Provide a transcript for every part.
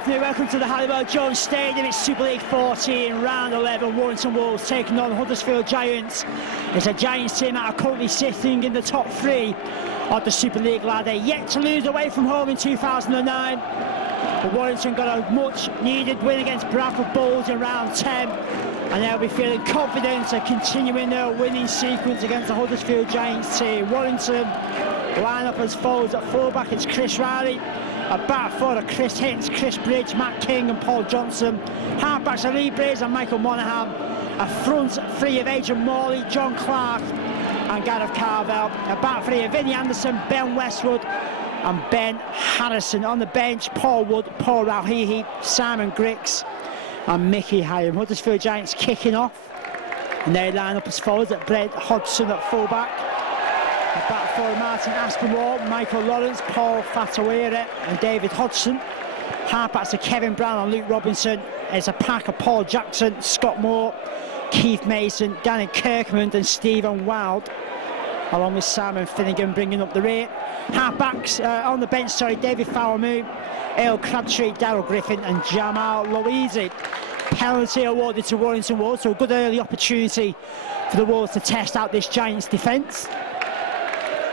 afternoon, welcome to the Huddersfield Stadium. It's Super League 14, round 11. Warrington Wolves taking on Huddersfield Giants. It's a Giants team that are currently sitting in the top three of the Super League ladder, yet to lose away from home in 2009. But Warrington got a much needed win against Bradford Bulls in round 10, and they'll be feeling confident of continuing their winning sequence against the Huddersfield Giants team. Warrington line up as follows: at fullback it's Chris Riley, at back four are Chris Hitz, Chris Bridge, Matt King and Paul Johnson. Halfbacks are Lee Braze and Michael Monaghan. A front three of Adrian Morley, John Clark and Gareth Carvel. A back three of Vinnie Anderson, Ben Westwood and Ben Harrison. On the bench, Paul Wood, Paul Rauhihi, Simon Grix and Mickey Hyam. Huddersfield Giants kicking off, and they line up as follows: at Brett Hodgson at fullback, at back four Martin Aspinwall, Michael Lawrence, Paul Fatawere and David Hodgson. Halfbacks are Kevin Brown and Luke Robinson. There's a pack of Paul Jackson, Scott Moore, Keith Mason, Danny Kirkman and Stephen Wild, along with Simon Finnegan bringing up the rear. Halfbacks on the bench, David Fowlermoon, Ale Crabtree, Darryl Griffin and Jamal Louisi. Penalty awarded to Warrington Wolves, so a good early opportunity for the Wolves to test out this Giants defence.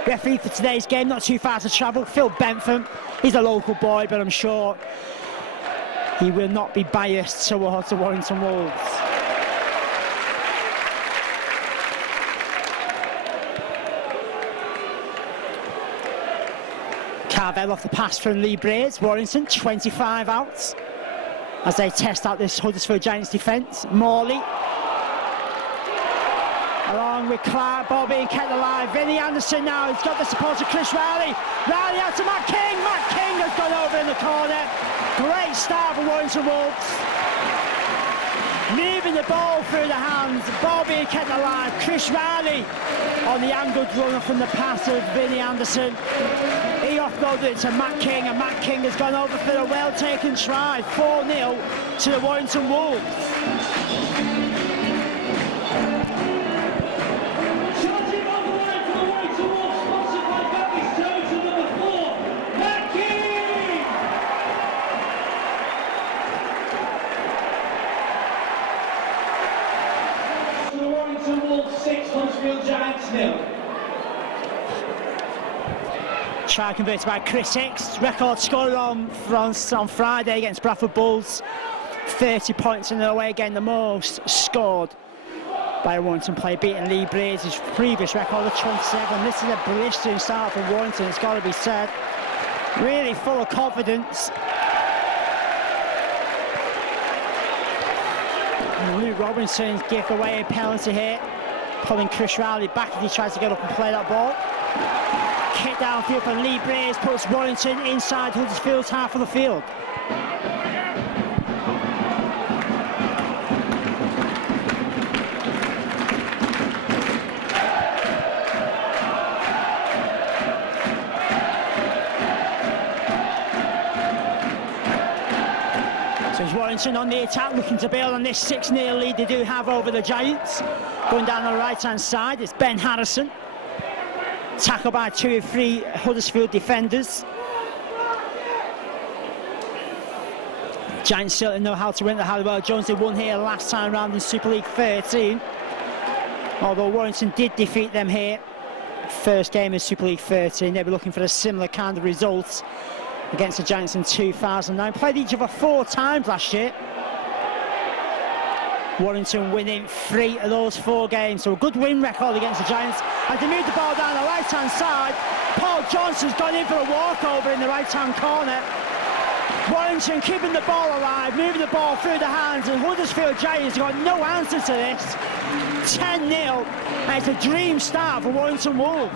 Referee for today's game, not too far to travel, Phil Bentham. He's a local boy, but I'm sure he will not be biased towards the Warrington Wolves. Carvel off the pass from Lee Braze. Warrington 25 outs as they test out this Huddersfield Giants defence. Morley along with Clark, ball being kept alive. Vinnie Anderson now, he's got the support of Chris Riley. Riley out to Matt King. Matt King has gone over in the corner. Great start for Warrington Wolves. Moving the ball through the hands, ball being kept alive. Chris Riley on the angled runner from the pass of Vinnie Anderson. He offloaded it to Matt King, and Matt King has gone over for a well-taken try. 4-0 to the Warrington Wolves. Giants nil. Try converted by Chris Hicks, record scorer on Friday against Bradford Bulls. 30 points in the away game, the most scored by a Warrington player, beating Lee Braze's previous record of 27. This is a blistering start for Warrington, it's got to be said. Really full of confidence. And Luke Robinson's gift away a penalty here, pulling Chris Riley back as he tries to get up and play that ball. Kick downfield for Lee Braze puts Warrington inside Huddersfield's half of the field. So it's Warrington on the attack, looking to build on this 6-0 lead they do have over the Giants. Going down on the right-hand side, it's Ben Harrison. Tackled by 2 of 3 Huddersfield defenders. Giants certainly know how to win the Halliwell Jones. They won here last time round in Super League 13. Although Warrington did defeat them here, first game in Super League 13. They were looking for a similar kind of result against the Giants in 2009. Played each other 4 times last year. Warrington winning 3 of those 4 games, so a good win record against the Giants. And they move the ball down the right-hand side. Paul Johnson's gone in for a walkover in the right-hand corner. Warrington keeping the ball alive, moving the ball through the hands, and Huddersfield Giants have got no answer to this. 10-0, and it's a dream start for Warrington Wolves.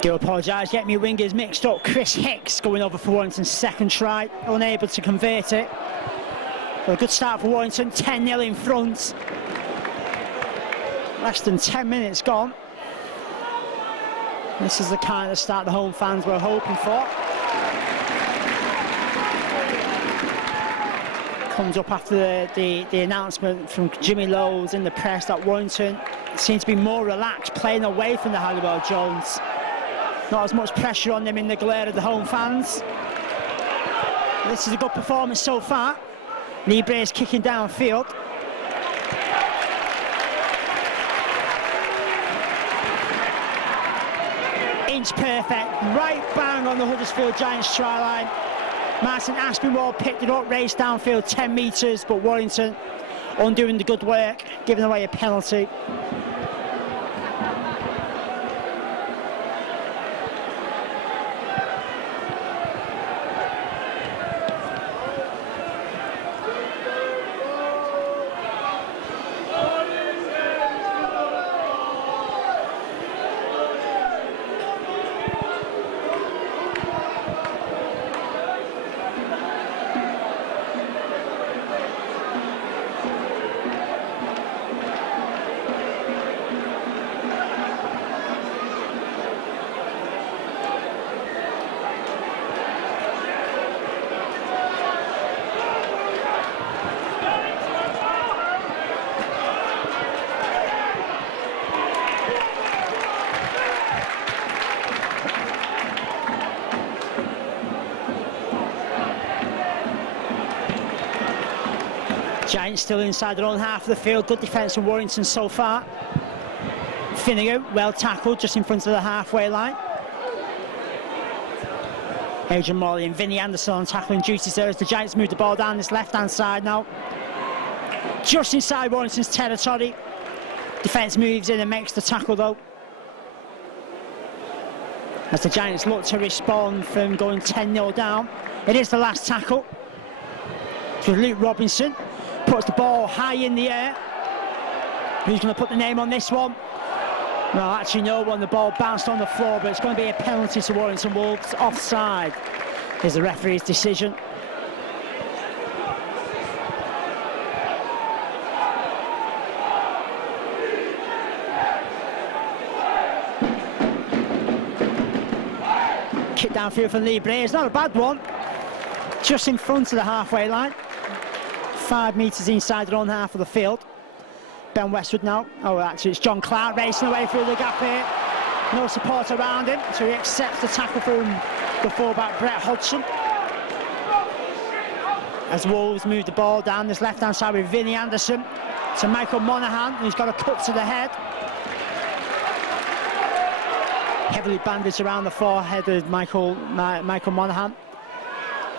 Do apologise, get me wingers mixed up. Chris Hicks going over for Warrington's second try, unable to convert it. But a good start for Warrington, 10-0 in front. Less than 10 minutes gone. This is the kind of start the home fans were hoping for. Comes up after the announcement from Jimmy Lowes in the press that Warrington seemed to be more relaxed, playing away from the Halliwell Jones. Not as much pressure on them in the glare of the home fans. This is a good performance so far. Libre is kicking downfield. Inch perfect, right bang on the Huddersfield Giants try line. Martin Aspinwall picked it up, raced downfield 10 metres, but Warrington undoing the good work, giving away a penalty. Giants still inside their own half of the field. Good defence from Warrington so far. Finnegan, well tackled, just in front of the halfway line. Adrian Morley and Vinnie Anderson on tackling duties there as the Giants move the ball down this left-hand side now. Just inside Warrington's territory. Defence moves in and makes the tackle though. As the Giants look to respond from going 10-0 down. It is the last tackle. To Luke Robinson. Puts the ball high in the air. Who's going to put the name on this one? Well, actually no one. The ball bounced on the floor, but it's going to be a penalty to Warrington Wolves. Offside is the referee's decision. Kick downfield from Libre. It's not a bad one. Just in front of the halfway line. 5 metres inside their own half of the field. Ben Westwood now. Oh, actually, it's John Clark racing away through the gap here. No support around him, so he accepts the tackle from the fullback, Brett Hodgson. As Wolves move the ball down this left-hand side with Vinnie Anderson to Michael Monaghan, who's got a cut to the head. Heavily bandaged around the forehead of Michael Monaghan.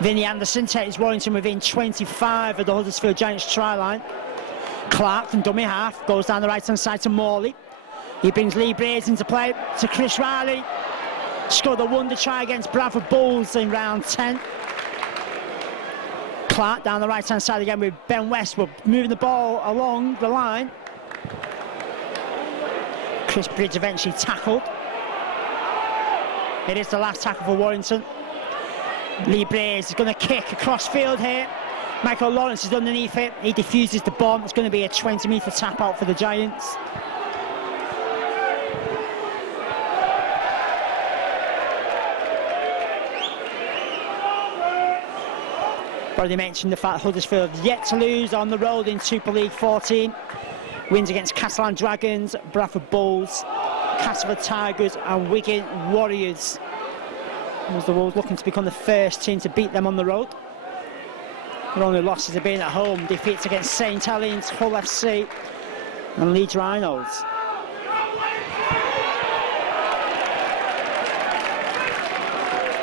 Vinnie Anderson takes Warrington within 25 of the Huddersfield Giants try line. Clark from dummy half goes down the right-hand side to Morley. He brings Lee Braze into play to Chris Riley. Scored a wonder try against Bradford Bulls in round 10. Clark down the right-hand side again with Ben Westwood moving the ball along the line. Chris Bridge eventually tackled. It is the last tackle for Warrington. Lee Braze is going to kick across field here. Michael Lawrence is underneath it. He defuses the bomb. It's going to be a 20-metre tap out for the Giants. Already mentioned the fact Huddersfield have yet to lose on the road in Super League 14. Wins against Castellan Dragons, Bradford Bulls, Castleford Tigers and Wigan Warriors. As the Wolves looking to become the first team to beat them on the road. Their only losses have been at home, defeats against St Helens, Hull FC and Leeds Rhinos.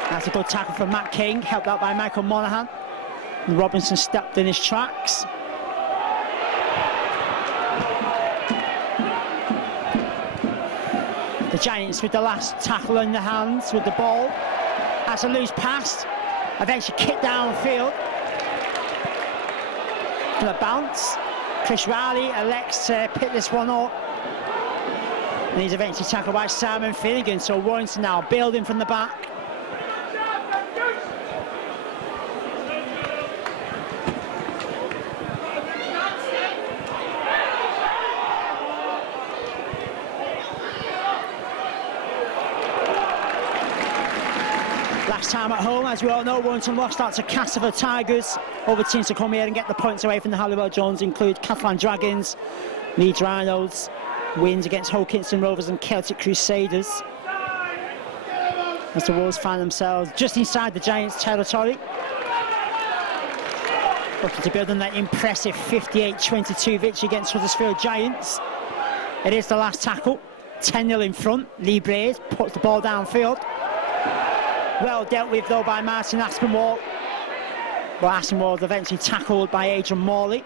That's a good tackle from Matt King, helped out by Michael Monaghan. And Robinson stepped in his tracks. The Giants with the last tackle in the hands with the ball. That's a loose pass, eventually kicked downfield. And a bounce. Chris Riley elects to pick this one up. And he's eventually tackled by Simon Finnegan, so Warrington now building from the back. time at home. As we all know, Warrington lost out to Castleford Tigers. Other teams to come here and get the points away from the Halliwell Jones include Catalan Dragons, Leeds Rhinos, wins against Hull Kingston Rovers and Celtic Crusaders. As the Wolves find themselves just inside the Giants' territory. Looking to build on that impressive 58-22 victory against Huddersfield Giants. It is the last tackle. 10-0 in front. Lee Braze puts the ball downfield. Well dealt with though by Martin Aspinwall. But Aspinwall was eventually tackled by Adrian Morley.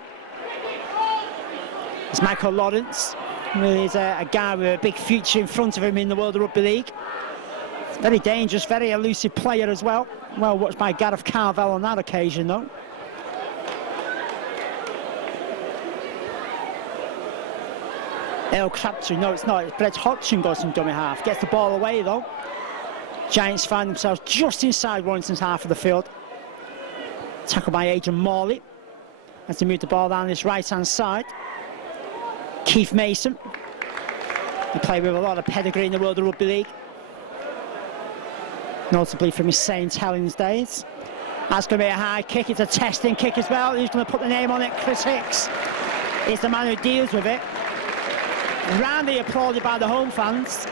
It's Michael Lawrence, who is a guy with a big future in front of him in the World of Rugby League. Very dangerous, very elusive player as well. Well watched by Gareth Carvell on that occasion though. Crabtree, no it's not, it's Brett Hodgson goes from dummy half, gets the ball away though. Giants find themselves just inside Warrington's half of the field. Tackled by Adrian Morley as they move the ball down this right hand side. Keith Mason, he played with a lot of pedigree in the World of Rugby League, notably from his St Helens days. That's going to be a high kick, it's a testing kick as well. Who's going to put the name on it? Chris Hicks is the man who deals with it. Roundly applauded by the home fans.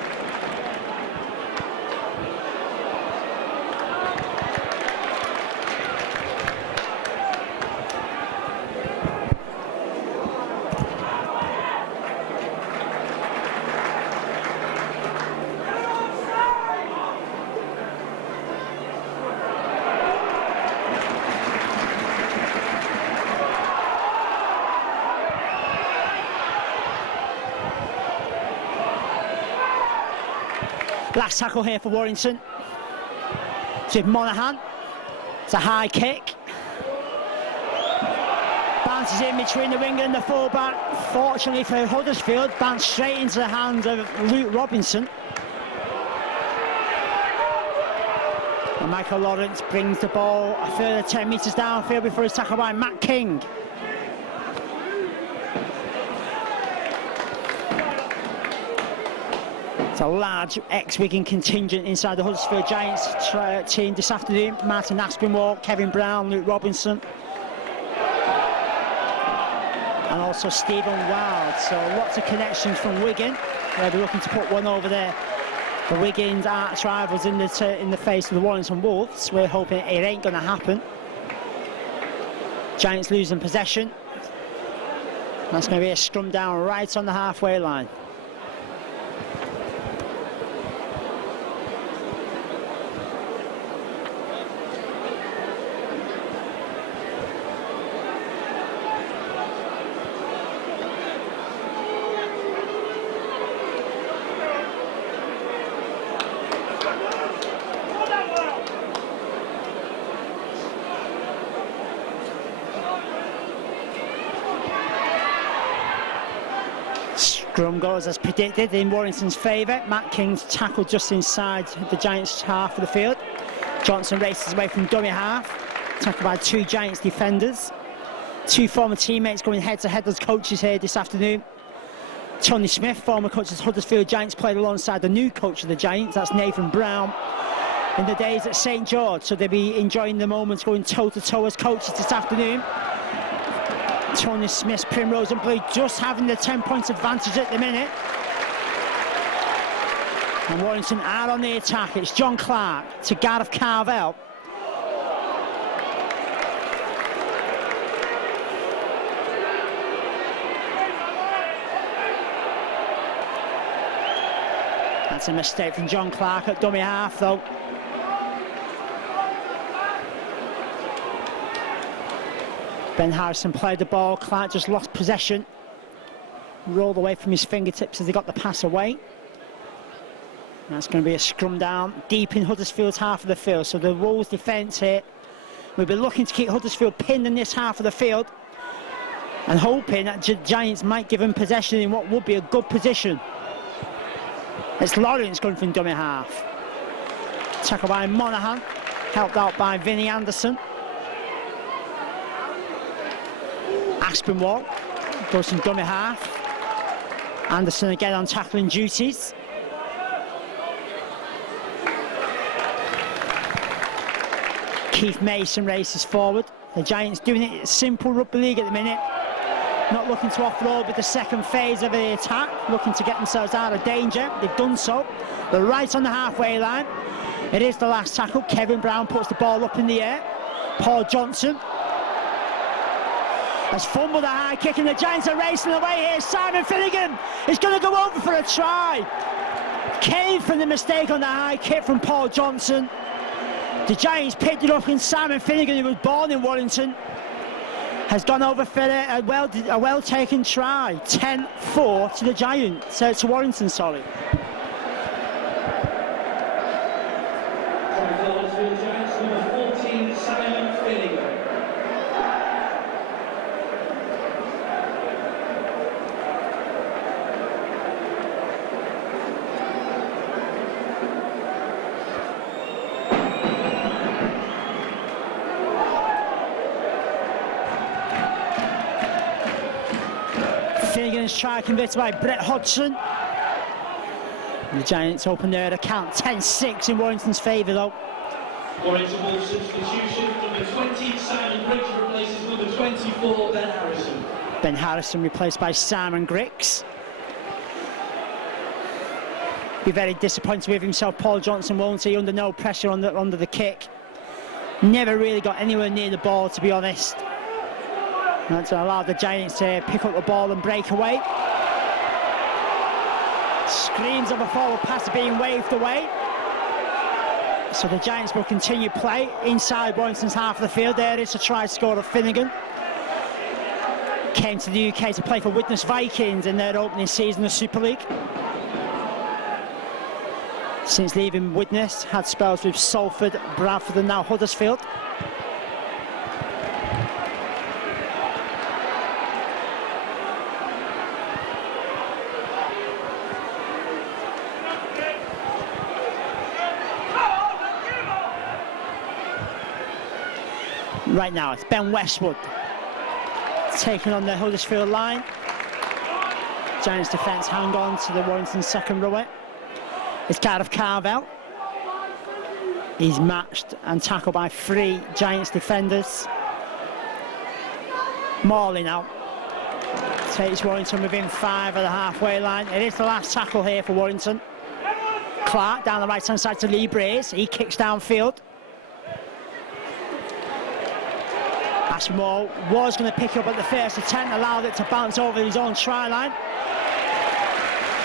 Last tackle here for Warrington. It's with Monaghan. It's a high kick. Bounces in between the winger and the fullback. Fortunately for Huddersfield, bounced straight into the hands of Luke Robinson. And Michael Lawrence brings the ball a further 10 metres downfield before it's tackled by Matt King. It's a large ex-Wigan contingent inside the Huddersfield Giants team this afternoon. Martin Aspinwall, Kevin Brown, Luke Robinson. And also Stephen Wild. So lots of connections from Wigan. They'll be looking to put one over there. The Wigan's arch rivals in the face of the Warrington Wolves. We're hoping it ain't going to happen. Giants losing possession. That's going to be a scrum down right on the halfway line. Scrum goes as predicted in Warrington's favour. Matt King's tackled just inside the Giants' half of the field. Johnson races away from dummy half, tackled by two Giants defenders. Two former teammates going head to head as coaches here this afternoon. Tony Smith, former coach of Huddersfield Giants, played alongside the new coach of the Giants, that's Nathan Brown, in the days at St George, so they'll be enjoying the moments going toe to toe as coaches this afternoon. Tony Smith's Primrose and Blue just having the 10-point advantage at the minute. And Warrington are on the attack. It's John Clark to Gareth Carvell. That's a mistake from John Clark at dummy half though. Ben Harrison played the ball, Clark just lost possession. Rolled away from his fingertips as he got the pass away. That's going to be a scrum down deep in Huddersfield's half of the field. So the Wolves defence here will be looking to keep Huddersfield pinned in this half of the field and hoping that Giants might give them possession in what would be a good position. It's Lawrence going from dummy half. Tackle by Monaghan, helped out by Vinnie Anderson. Aspinwall goes from dummy half. Anderson again on tackling duties. Keith Mason races forward. The Giants doing it simple rugby league at the minute. Not looking to offload with the second phase of the attack, looking to get themselves out of danger. They've done so. They're right on the halfway line. It is the last tackle. Kevin Brown puts the ball up in the air. Paul Johnson has fumbled a high kick and the Giants are racing away here. Simon Finnegan is going to go over for a try. Came from the mistake on the high kick from Paul Johnson. The Giants picked it up and Simon Finnegan, who was born in Warrington, has gone over for a well-taken try. 10-4 to the Giants, to Warrington, sorry. Giants, number 14, Simon Finnegan. Finnegan's try converted by Brett Hodgson. The Giants open their account 10-6 in Warrington's favour though. Warrington Wolves substitution, number 20, Simon Griggs replaces number 24, Ben Harrison. Ben Harrison replaced by Simon Griggs. Be very disappointed with himself, Paul Johnson, won't he? Under no pressure under the kick. Never really got anywhere near the ball, to be honest. That's allowed the Giants to pick up the ball and break away. Screams of a forward pass being waved away. So the Giants will continue play inside Warrington's half of the field. There is a try score of Finnegan. Came to the UK to play for Widnes Vikings in their opening season of Super League. Since leaving Widnes, had spells with Salford, Bradford and now Huddersfield. Right now, it's Ben Westwood taking on the Huddersfield line. Giants defence hang on to the Warrington second rower. It's Gareth Carvel. He's matched and tackled by 3 Giants defenders. Morley now takes Warrington within 5 of the halfway line. It is the last tackle here for Warrington. Clark down the right hand side to Lee Brace. He kicks downfield. Ashmore was going to pick up at the first attempt, allowed it to bounce over his own try line.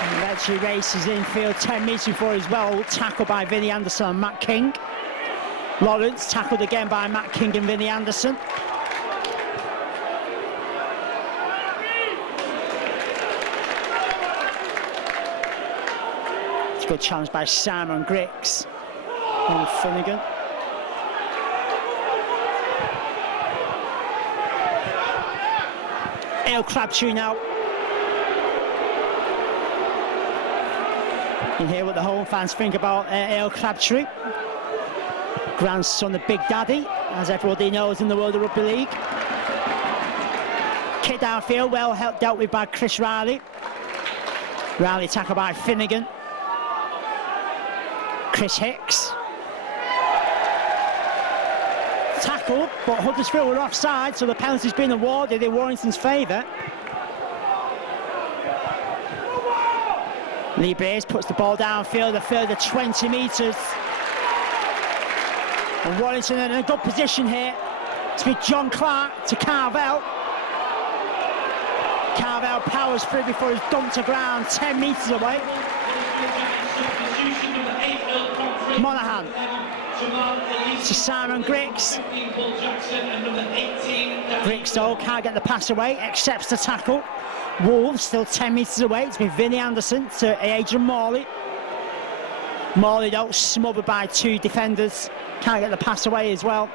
And actually races infield 10 metres before he's well tackled by Vinnie Anderson and Matt King. Lawrence tackled again by Matt King and Vinnie Anderson. It's a good challenge by Simon Griggs on Finnegan. Ale Crabtree now. You can hear what the home fans think about Ale Crabtree. Grandson of Big Daddy, as everybody knows in the world of rugby league. Kick downfield, well dealt with by Chris Riley. Riley tackled by Finnegan. Chris Hicks. Tackled, but Huddersfield were offside, so the penalty's been awarded in Warrington's favour. Lee Brace puts the ball downfield a further 20 metres. And Warrington in a good position here. It's with John Clark to Carvel. Carvel powers through before he's dumped to ground 10 metres away. Monaghan to Simon Griggs. Griggs though can't get the pass away, accepts the tackle. Wolves still 10 metres away. It's with Vinnie Anderson to Adrian Morley. Morley though smothered by 2 defenders, can't get the pass away as well.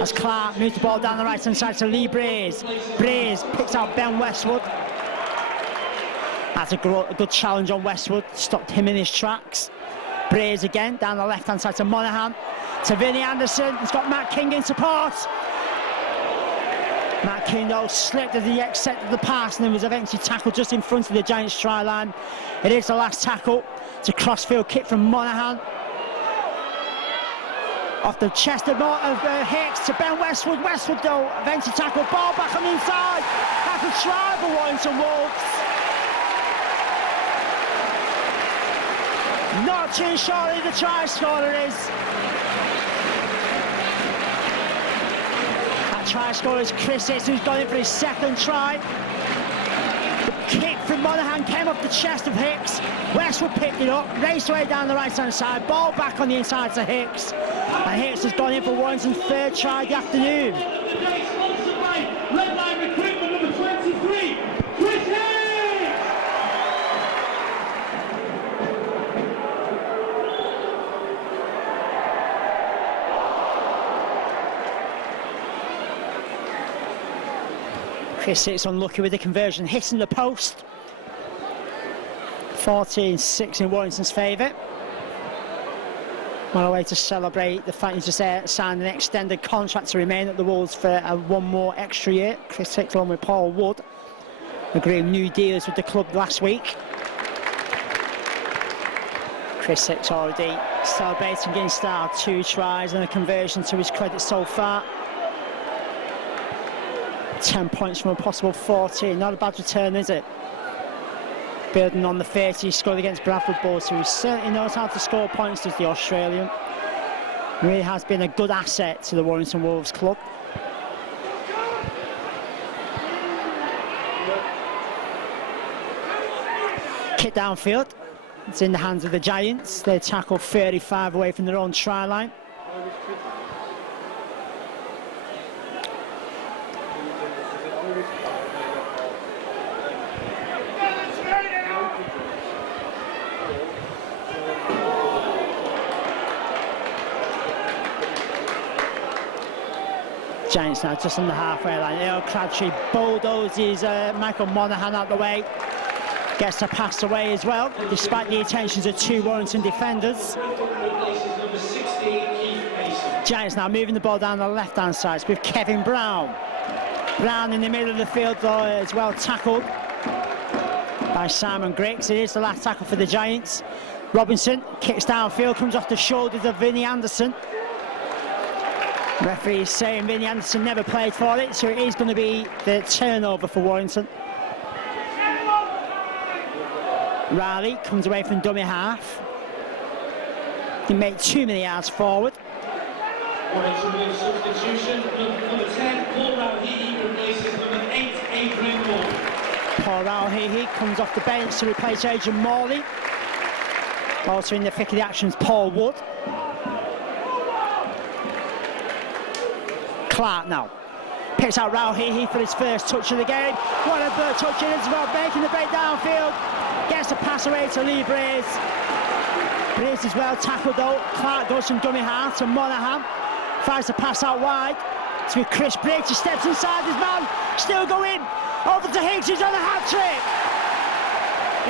As Clark moves the ball down the right hand side to Lee Brace. Brace picks out Ben Westwood. That's a good challenge on Westwood, stopped him in his tracks. Brace again down the left hand side to Monaghan. To Vinnie Anderson, he's got Matt King in support. Matt King though slipped as he accepted the pass and then was eventually tackled just in front of the Giants try line. It is the last tackle. It's a crossfield kick from Monaghan. Off the chest of Hicks to Ben Westwood. Westwood though, eventually tackle, ball back on the inside. That's a try for Warrington Wolves. Not too surely the try scorer is. That try scorer is Chris Hicks, who's gone in for his second try. The kick from Monaghan came off the chest of Hicks. Westwood picked it up, raced away down the right hand side, ball back on the inside to Hicks. And Hicks has gone in for Warrington's third try of the afternoon. Red line recruitment number 23, Chris Hicks! Chris Hicks unlucky with the conversion, hitting the post. 14-6 in Warrington's favour. On a way to celebrate the fact he's just signed an extended contract to remain at the Wolves for one more extra year. Chris Hicks, along with Paul Wood, agreeing new deals with the club last week. Chris Hicks already celebrating in style, 2 tries and a conversion to his credit so far. 10 points from a possible 14, not a bad return, is it? Building on the 30 he scored against Bradford Bulls, who certainly knows how to score points, does the Australian. Really has been a good asset to the Warrington Wolves club. Kick downfield, it's in the hands of the Giants. They tackle 35 away from their own try line. Giants now just on the halfway line. Earl Crabtree bulldozes Michael Monaghan out the way. Gets the pass away as well, despite the attentions of 2 Warrington defenders. Giants now moving the ball down the left-hand side with Kevin Brown. Brown in the middle of the field though, as well tackled by Simon Griggs. It is the last tackle for the Giants. Robinson kicks downfield, comes off the shoulders of Vinnie Anderson. Referee is saying Vinnie Anderson never played for it, so it is going to be the turnover for Warrington. Riley comes away from dummy half. He made too many yards forward. Warrington Wolves substitution, number 10, Paul Rauhihi replaces number 8, Adrian Moore. Paul Rauhihi comes off the bench to replace Adrian Morley. Also in the thick of the actions, Paul Wood. Clark now picks out Rauhihi for his first touch of the game. What a good touch it is as well, making the break downfield. Gets the pass away to Lee Braze. Braze is well tackled though. Clark goes from dummy half to Monaghan. Fires the pass out wide to Chris Bridge. He steps inside his man. Still going. Over to Higgs, who's on a hat-trick.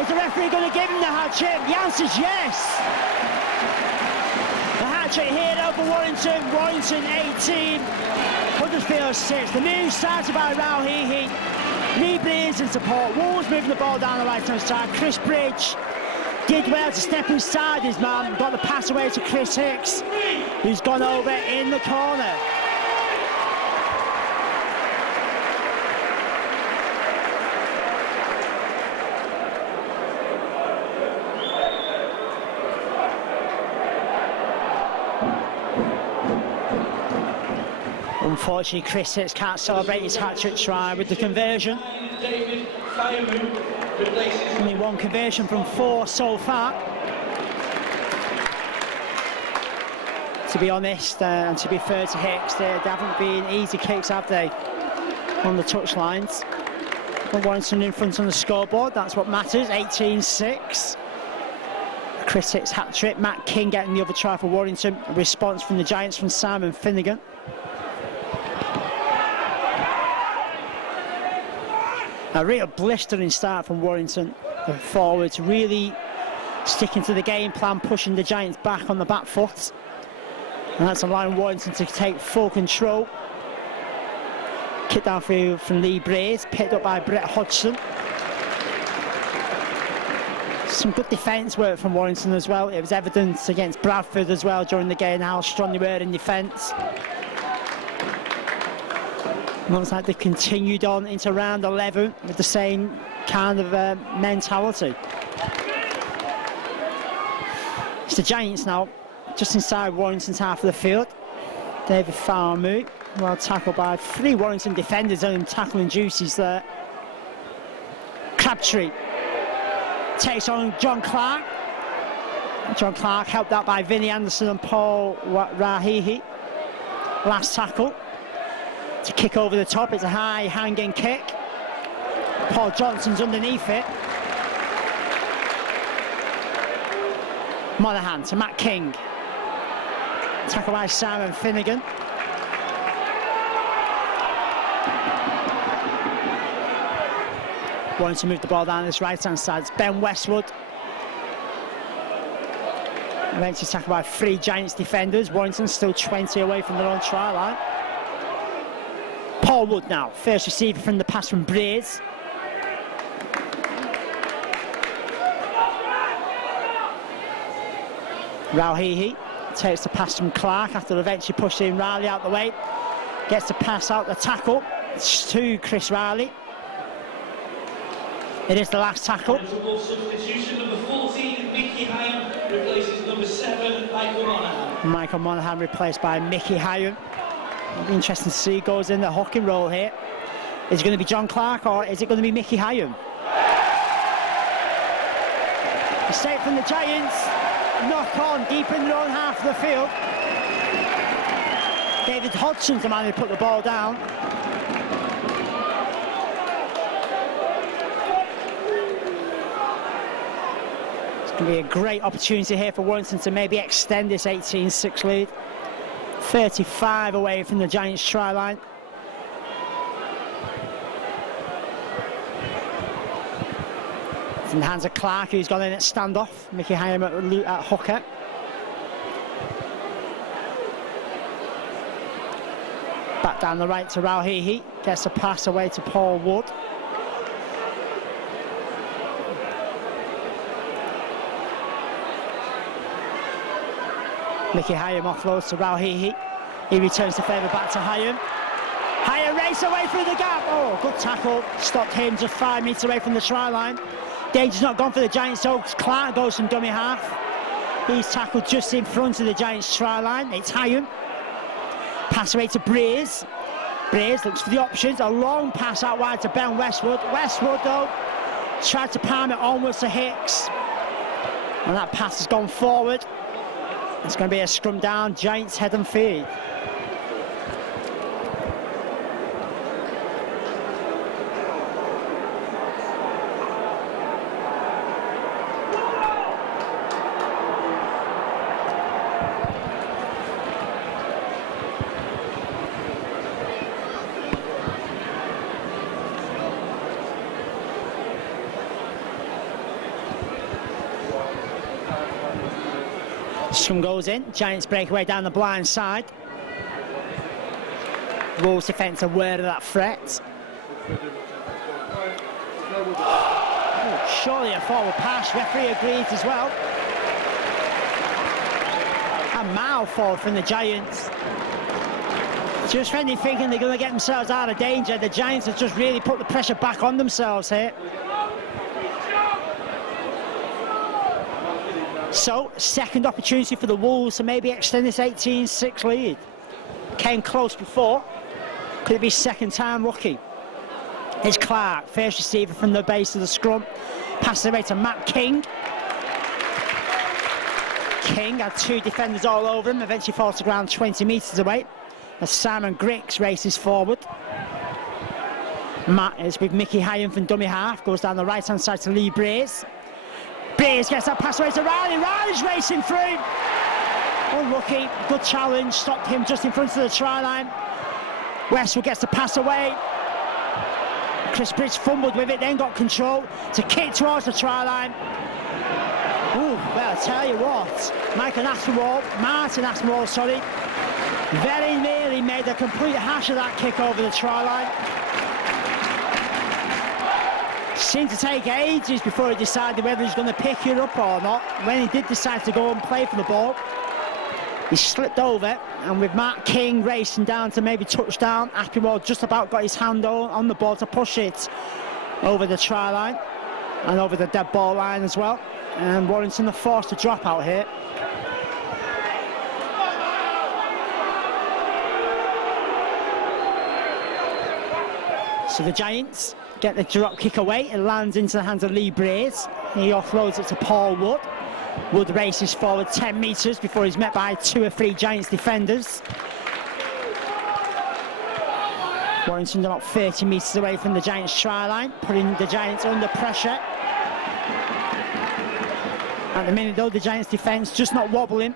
Is the referee going to give him the hat-trick? The answer's yes. The hat-trick here over Warrington. Warrington 18. Huddersfield 6. The move started by Rauhihi. Lee Blaze in support. Wolves moving the ball down the right-hand side. Chris Bridge did well to step inside his man. Got the pass away to Chris Hicks, who's gone over in the corner. Unfortunately, Chris Hicks can't celebrate his hat-trick try with the conversion. Only 1 conversion from 4 so far. To be honest, and to be fair to Hicks, they haven't been easy kicks, have they, on the touchlines. But Warrington in front on the scoreboard, that's what matters, 18-6. Chris Hicks hat-trick, Matt King getting the other try for Warrington. A response from the Giants from Simon Finnegan. A real blistering start from Warrington. The forwards really sticking to the game plan, pushing the Giants back on the back foot. And that's allowing Warrington to take full control. Kick downfield from Lee Braze, picked up by Brett Hodgson. Some good defence work from Warrington as well. It was evident against Bradford as well during the game how strong they were in defence. Looks like they continued on into round 11 with the same kind of mentality. It's the Giants now, just inside Warrington's half of the field. David Farmu, well tackled by 3 Warrington defenders, and tackling duties there. Crabtree takes on John Clark. John Clark helped out by Vinnie Anderson and Paul Rahihi. Last tackle to kick over the top. It's a high hanging kick. Paul Johnson's underneath it. Monaghan to Matt King. Tackle by Simon Finnegan. Wanting to move the ball down this right hand side. It's Ben Westwood. Eventually tackled by 3 Giants defenders. Warrington still 20 away from their own try line. Paul Wood now, first receiver from the pass from Braze. Rauhihi takes the pass from Clark after eventually pushing Riley out the way. Gets the pass out the tackle to Chris Riley. It is the last tackle. Substitution number 14, Mickey Hyam replaces number 7, Michael Monaghan. Michael Monaghan replaced by Mickey Hyam. It'll be interesting to see who goes in the hooking role here. Is it going to be John Clark or is it going to be Mickey Hyam? Mistake from the Giants. Knock on deep in their own half of the field. David Hodgson's the man who put the ball down. It's going to be a great opportunity here for Warrington to maybe extend this 18-6 lead. 35 away from the Giants' try line. It's in the hands of Clark, who's gone in at standoff. Mickey Hyam at hooker. Back down the right to Rauhihi. Gets a pass away to Paul Wood. Mickey Hyam offloads to Rauhihi. He returns the favour back to Hyam. Hyam race away through the gap. Oh, good tackle. Stopped him just 5 metres away from the try line. Danger's not gone for the Giants, so Clark goes from dummy half. He's tackled just in front of the Giants' try line. It's Hyam. Pass away to Braze. Braze looks for the options. A long pass out wide to Ben Westwood. Westwood, though, tried to palm it onwards to Hicks. And that pass has gone forward. It's going to be a scrum down, Giants head and feed. Scrum goes in, Giants breakaway down the blind side. Wolves defence aware of that threat. Oh, surely a forward pass, referee agrees as well. A mile forward from the Giants. Just when they're thinking they're going to get themselves out of danger, the Giants have just really put the pressure back on themselves here. So, second opportunity for the Wolves to maybe extend this 18-6 lead. Came close before. Could it be second time lucky? It's Clark, first receiver from the base of the scrum. Passes away to Matt King. King had 2 defenders all over him, eventually falls to ground 20 metres away. As Simon Griggs races forward. Matt is with Mickey Hyam from dummy half, goes down the right-hand side to Lee Braze. Braze gets that pass away to Riley. Riley's racing through. Unlucky. Good challenge. Stopped him just in front of the try line. Westwood gets the pass away. Chris Bridge fumbled with it, then got control to kick towards the try line. Ooh, well, I tell you what, Martin Aspinwall, sorry, very nearly made a complete hash of that kick over the try line. Seemed to take ages before he decided whether he's going to pick it up or not. When he did decide to go and play for the ball, he slipped over, and with Mark King racing down to maybe touchdown, Aspinwall just about got his hand on the ball to push it over the try line and over the dead ball line as well. And Warrington are forced to drop out here. So the Giants get the drop kick away. It lands into the hands of Lee Braze. He offloads it to Paul Wood. Wood races forward 10 metres before he's met by 2 or 3 Giants defenders. Warrington about 30 metres away from the Giants try line, putting the Giants under pressure. At the minute though, the Giants defence just not wobbling.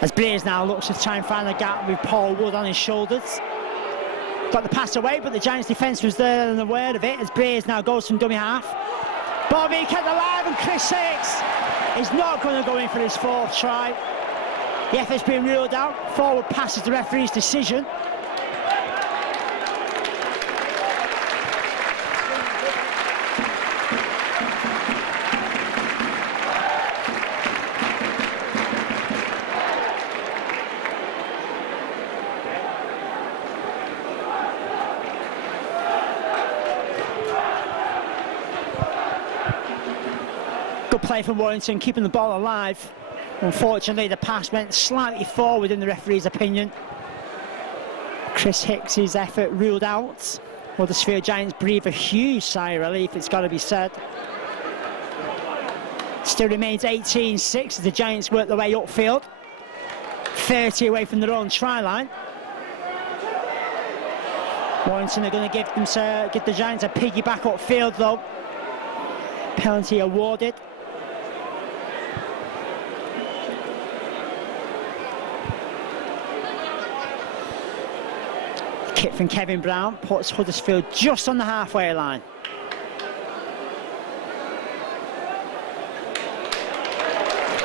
As Braze now looks to try and find a gap with Paul Wood on his shoulders. Got the pass away, but the Giants defence was there and aware of it as Braze now goes from dummy half. Bobby kept alive, and Chris Hicks is not going to go in for his 4th try. The effort's been ruled out. Forward passes the referee's decision. Good play from Warrington, keeping the ball alive. Unfortunately, the pass went slightly forward in the referee's opinion. Chris Hicks' effort ruled out. Huddersfield Giants breathe a huge sigh of relief, it's got to be said. Still remains 18-6 as the Giants work their way upfield. 30 away from their own try line. Warrington are going to give the Giants a piggyback upfield though. Penalty awarded. Kick from Kevin Brown puts Huddersfield just on the halfway line.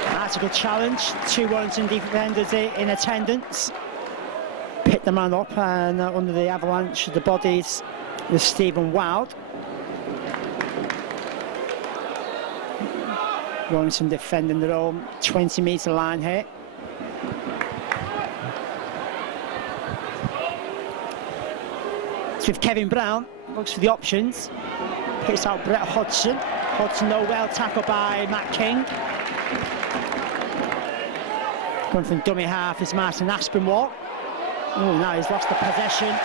That's a good challenge. 2 Warrington defenders in attendance. Pick the man up, and under the avalanche of the bodies was Stephen Wild. Warrington defending their own 20-metre line here. With Kevin Brown, looks for the options, picks out Brett Hodgson. Hodgson though well tackled by Matt King. Going from dummy half is Martin Aspinwall. Oh, now he's lost the possession.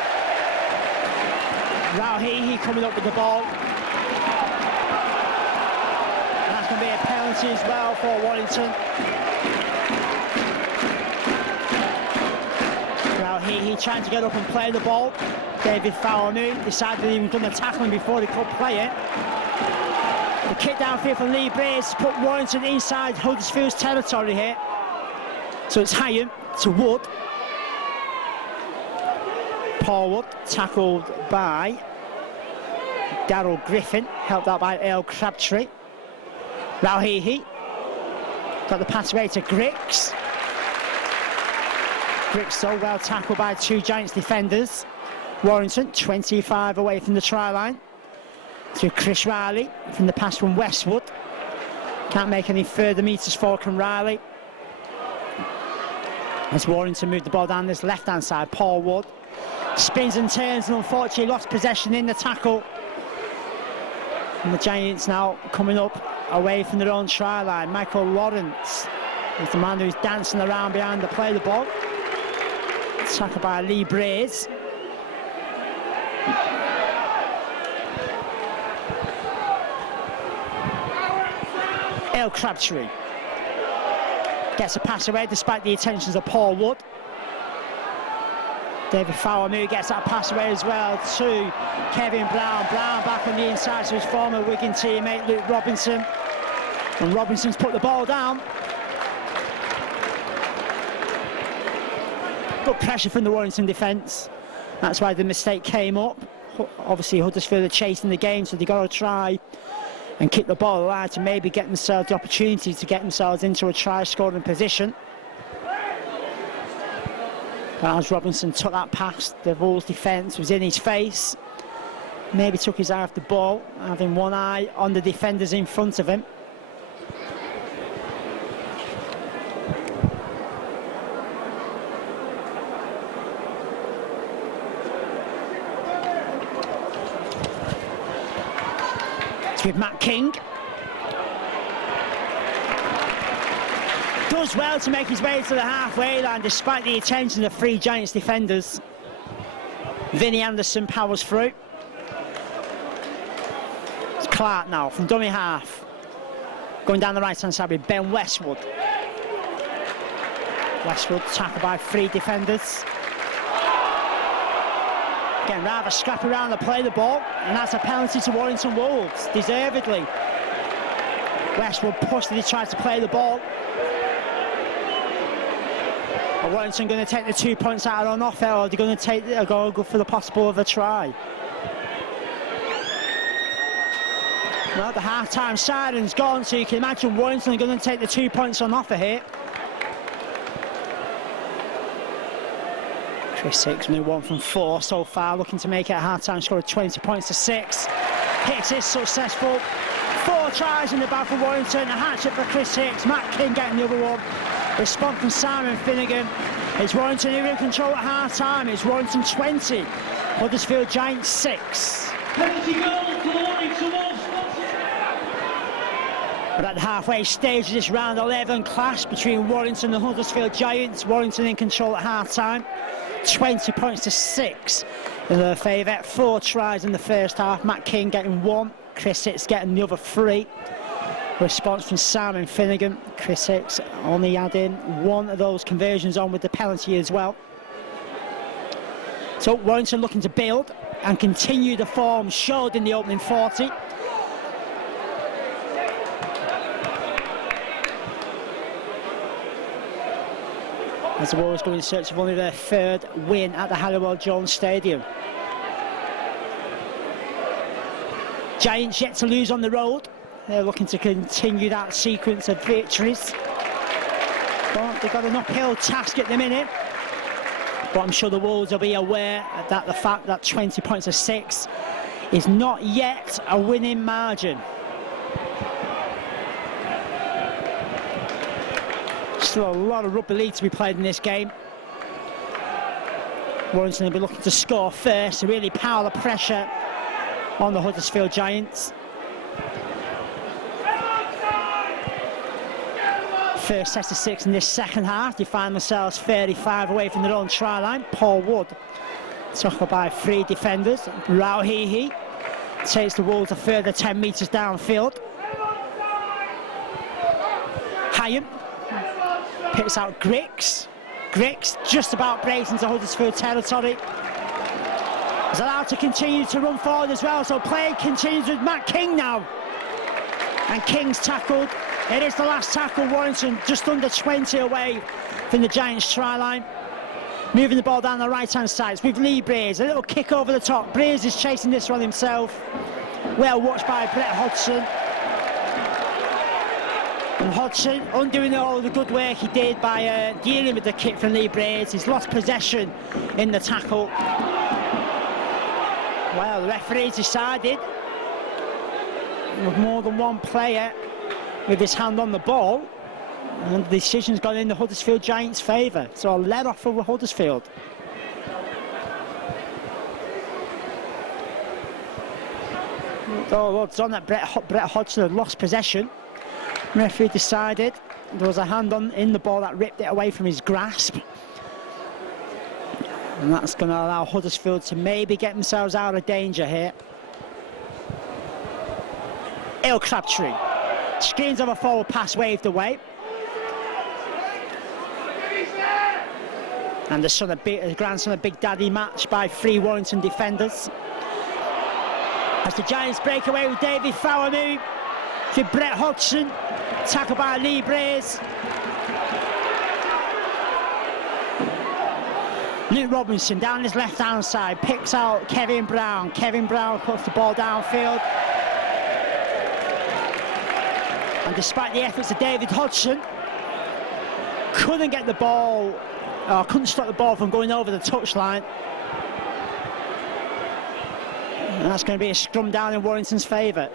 Rauhihi coming up with the ball. And that's going to be a penalty as well for Warrington. Rauhihi trying to get up and play the ball. David Fowler decided he was going to tackle him before he could play it. The kick downfield from Lee Brace put Warrington inside Huddersfield's territory here. So it's Hyam to Wood. Paul Wood tackled by Darryl Griffin, helped out by Earl Crabtree. Rauhihi got the pass away to Griggs. Griggs so well tackled by 2 Giants defenders. Warrington 25 away from the try line. To Chris Riley from the pass from Westwood. Can't make any further metres for Riley. As Warrington moved the ball down this left-hand side, Paul Wood spins and turns and unfortunately lost possession in the tackle. And the Giants now coming up away from their own try line. Michael Lawrence is the man who's dancing around behind the play the ball. Tackled by Lee Braze. Earl Crabtree gets a pass away despite the attentions of Paul Wood. David Fowler gets that pass away as well to Kevin Brown. Brown back on the inside to his former Wigan teammate Luke Robinson. And Robinson's put the ball down. Good pressure from the Warrington defence. That's why the mistake came up. Obviously Huddersfield are chasing the game, so they've got to try and keep the ball alive to maybe get themselves the opportunity to get themselves into a try-scoring position. But as Robinson took that pass, the Wolves defence was in his face. Maybe took his eye off the ball, having one eye on the defenders in front of him. It's with Matt King. Does well to make his way to the halfway line despite the attention of the three Giants defenders. Vinnie Anderson powers through. It's Clark now from dummy half. Going down the right hand side with Ben Westwood. Westwood tackled by three defenders. Getting rather scrappy around to play the ball, and that's a penalty to Warrington Wolves, deservedly. Westwood pushed as he tried to play the ball. Are Warrington going to take the 2 points out on offer, or are they going to take go for the possible of a try? Well, the half-time siren's gone, so you can imagine Warrington are going to take the 2 points on offer here. Chris Hicks, only 1 from 4 so far, looking to make it a half-time score of 20 points to 6. Hicks is successful. 4 tries in the bag for Warrington, a hat-trick for Chris Hicks. Matt King getting the other one. Response from Simon Finnegan. It's Warrington in control at half-time. It's Warrington 20, Huddersfield Giants 6. Penalty goal for the Warrington Wolves. But at the halfway stage of this round 11 clash between Warrington and Huddersfield Giants, Warrington in control at half-time. 20 points to 6 in their favour. 4 tries in the first half. Matt King getting 1. Chris Hicks getting the other 3. Response from Simon Finnegan. Chris Hicks only adding 1 of those conversions on with the penalty as well. So Warrington looking to build and continue the form showed in the opening 40. As the Wolves go in search of only their 3rd win at the Halliwell-Jones Stadium. Giants yet to lose on the road. They're looking to continue that sequence of victories. But they've got an uphill task at the minute. But I'm sure the Wolves will be aware that the fact that 20 points to 6 is not yet a winning margin. Still a lot of rugby league to be played in this game. Warrington will be looking to score first to really pile the pressure on the Huddersfield Giants. First set of 6 in this second half. They find themselves 35 away from their own try line. Paul Wood, tackled by 3 defenders. Rauhihi takes the Wolves a further 10 metres downfield. Hyam picks out Griggs. Griggs just about breaks into Huddersfield territory. Is allowed to continue to run forward as well, so play continues with Matt King now. And King's tackled. It is the last tackle. Warrington just under 20 away from the Giants' try line. Moving the ball down the right-hand side. It's with Lee Breers. A little kick over the top. Breers is chasing this one himself. Well watched by Brett Hodgson. And Hodgson undoing all the good work he did by dealing with the kick from Lee Breers. He's lost possession in the tackle. Well, the referee's decided with more than one player with his hand on the ball, and the decision's gone in the Huddersfield Giants' favour. So a let off for Huddersfield. Oh, odds on that Brett Hodgson had lost possession. The referee decided there was a hand in the ball that ripped it away from his grasp. And that's going to allow Huddersfield to maybe get themselves out of danger here. Il Crabtree. Screens of a forward pass waved away. And the grandson of Big Daddy matched by 3 Warrington defenders. As the Giants break away with David Fowlermu to Brett Hodgson, tackled by Lee Breers. Luke Robinson down his left-hand side, picks out Kevin Brown. Kevin Brown puts the ball downfield. And despite the efforts of David Hodgson, couldn't get the ball, couldn't stop the ball from going over the touchline. And that's going to be a scrum down in Warrington's favour.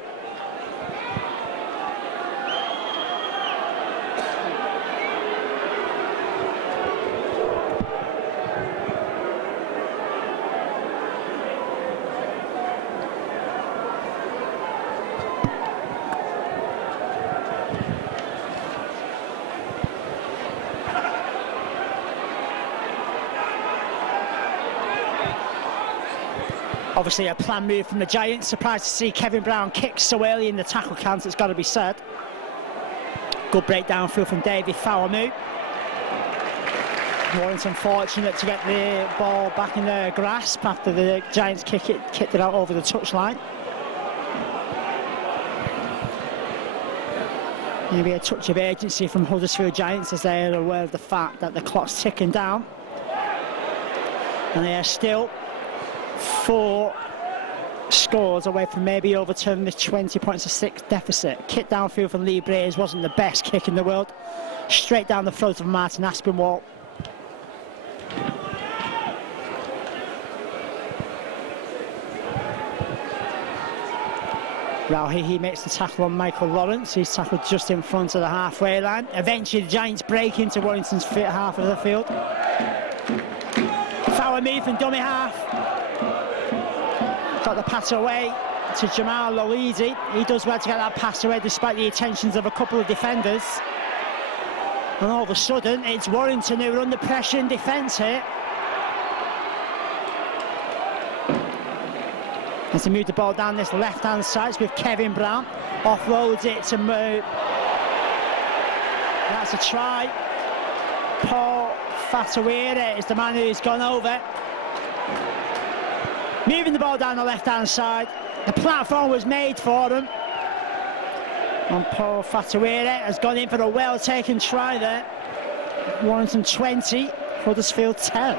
Obviously a planned move from the Giants. Surprised to see Kevin Brown kick so early in the tackle count, it's got to be said. Good breakdown through from David Fowlermu. Warrington fortunate to get the ball back in their grasp after the Giants kicked it out over the touchline. Maybe a touch of urgency from Huddersfield Giants as they are aware of the fact that the clock's ticking down. And they are still 4 scores away from maybe overturning this 20 points to 6 deficit. Kick downfield from Lee Braze wasn't the best kick in the world. Straight down the throat of Martin Aspinwall. Rauhihi makes the tackle on Michael Lawrence. He's tackled just in front of the halfway line. Eventually the Giants break into Warrington's fit half of the field. Foul move from dummy half. Got the pass away to Jamal Louisi. He does well to get that pass away despite the attentions of a couple of defenders. And all of a sudden it's Warrington who are under pressure in defence here. As they move the ball down this left-hand side with Kevin Brown. Offloads it to move. That's a try. Paul Fatawere is the man who's gone over. Moving the ball down the left-hand side. The platform was made for him. And Paul Fatawere has gone in for a well-taken try there. Warrington 20, Huddersfield 10.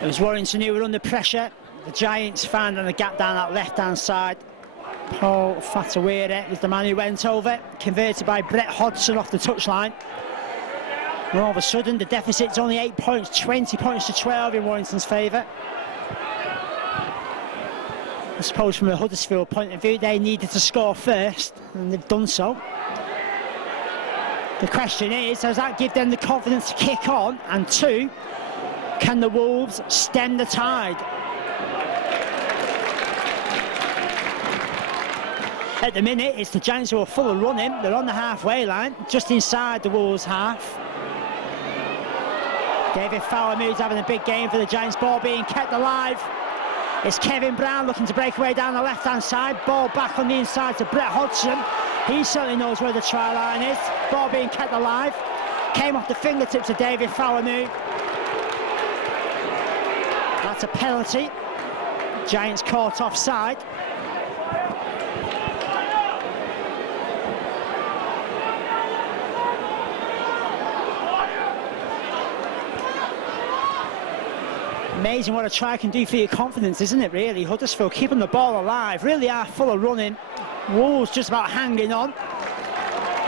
It was Warrington who were under pressure. The Giants found a gap down that left-hand side. Paul Fatawere is the man who went over, converted by Brett Hodgson off the touchline. And all of a sudden, the deficit's only 8 points, 20 points to 12 in Warrington's favour. I suppose from a Huddersfield point of view, they needed to score first, and they've done so. The question is, does that give them the confidence to kick on? And 2, can the Wolves stem the tide? At the minute, it's the Giants who are full of running. They're on the halfway line, just inside the Wolves' half. David Fowlermu's having a big game for the Giants. Ball being kept alive. It's Kevin Brown looking to break away down the left-hand side. Ball back on the inside to Brett Hodgson. He certainly knows where the try line is. Ball being kept alive. Came off the fingertips of David Fowlermu. That's a penalty. Giants caught offside. Amazing what a try can do for your confidence, isn't it, really? Huddersfield keeping the ball alive, really are full of running. Wolves just about hanging on,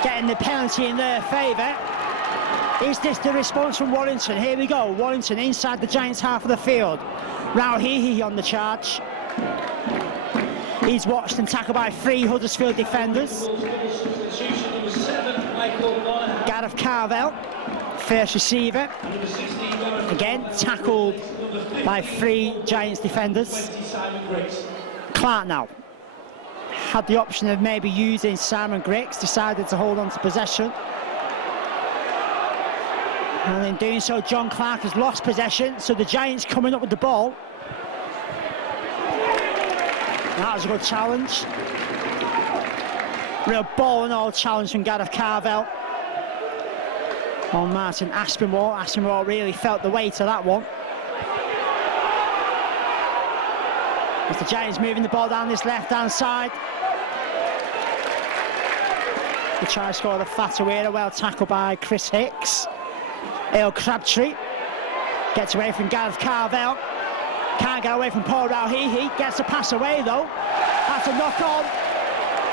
getting the penalty in their favour. Is this the response from Warrington? Here we go, Warrington inside the Giants' half of the field. Rauhihi on the charge. He's watched and tackled by 3 Huddersfield defenders. Gareth Carvel, first receiver. Again, tackled by 3 Giants defenders. Clark now had the option of maybe using Simon Griggs, decided to hold on to possession. And in doing so, John Clark has lost possession, so the Giants coming up with the ball. That was a good challenge. Real ball and all challenge from Gareth Carvel on Martin Aspinwall. Aspinwall really felt the weight of that one. As the Giants moving the ball down this left-hand side. The try scored of Fatawere, well tackled by Chris Hicks. Ale Crabtree gets away from Gareth Carvel. Can't get away from Paul Rauhihi. Gets a pass away though. That's a knock on.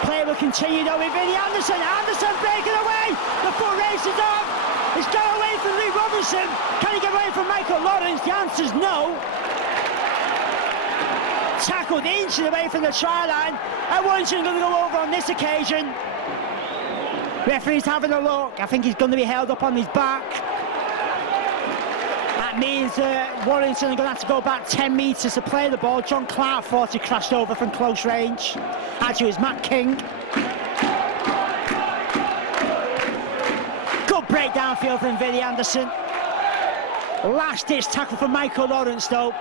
Play will continue though with Vinnie Anderson. Anderson breaking away. The foot races on. It's got away from Lee Robinson. Can he get away from Michael Lawrence? The answer's no. Tackled inches away from the try line. And Warrington going to go over on this occasion. Referee's having a look. I think he's going to be held up on his back. That means Warrington are going to have to go back 10 metres to play the ball. John Clark thought he crashed over from close range. Actually, it was Matt King. Good break downfield from Vinnie Anderson. Last-ditch tackle from Michael Lawrence, though.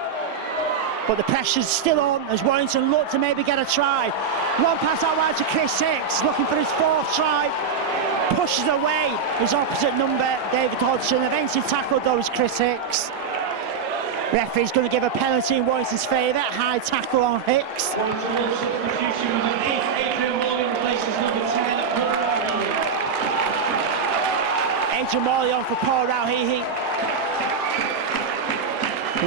But the pressure's still on as Warrington look to maybe get a try. One pass out wide to Chris Hicks, looking for his fourth try. Pushes away his opposite number, David Hodgson. Eventually tackled though is Chris Hicks. Referee's going to give a penalty in Warrington's favour. High tackle on Hicks. Adrian Morley on for Paul Rauhihi.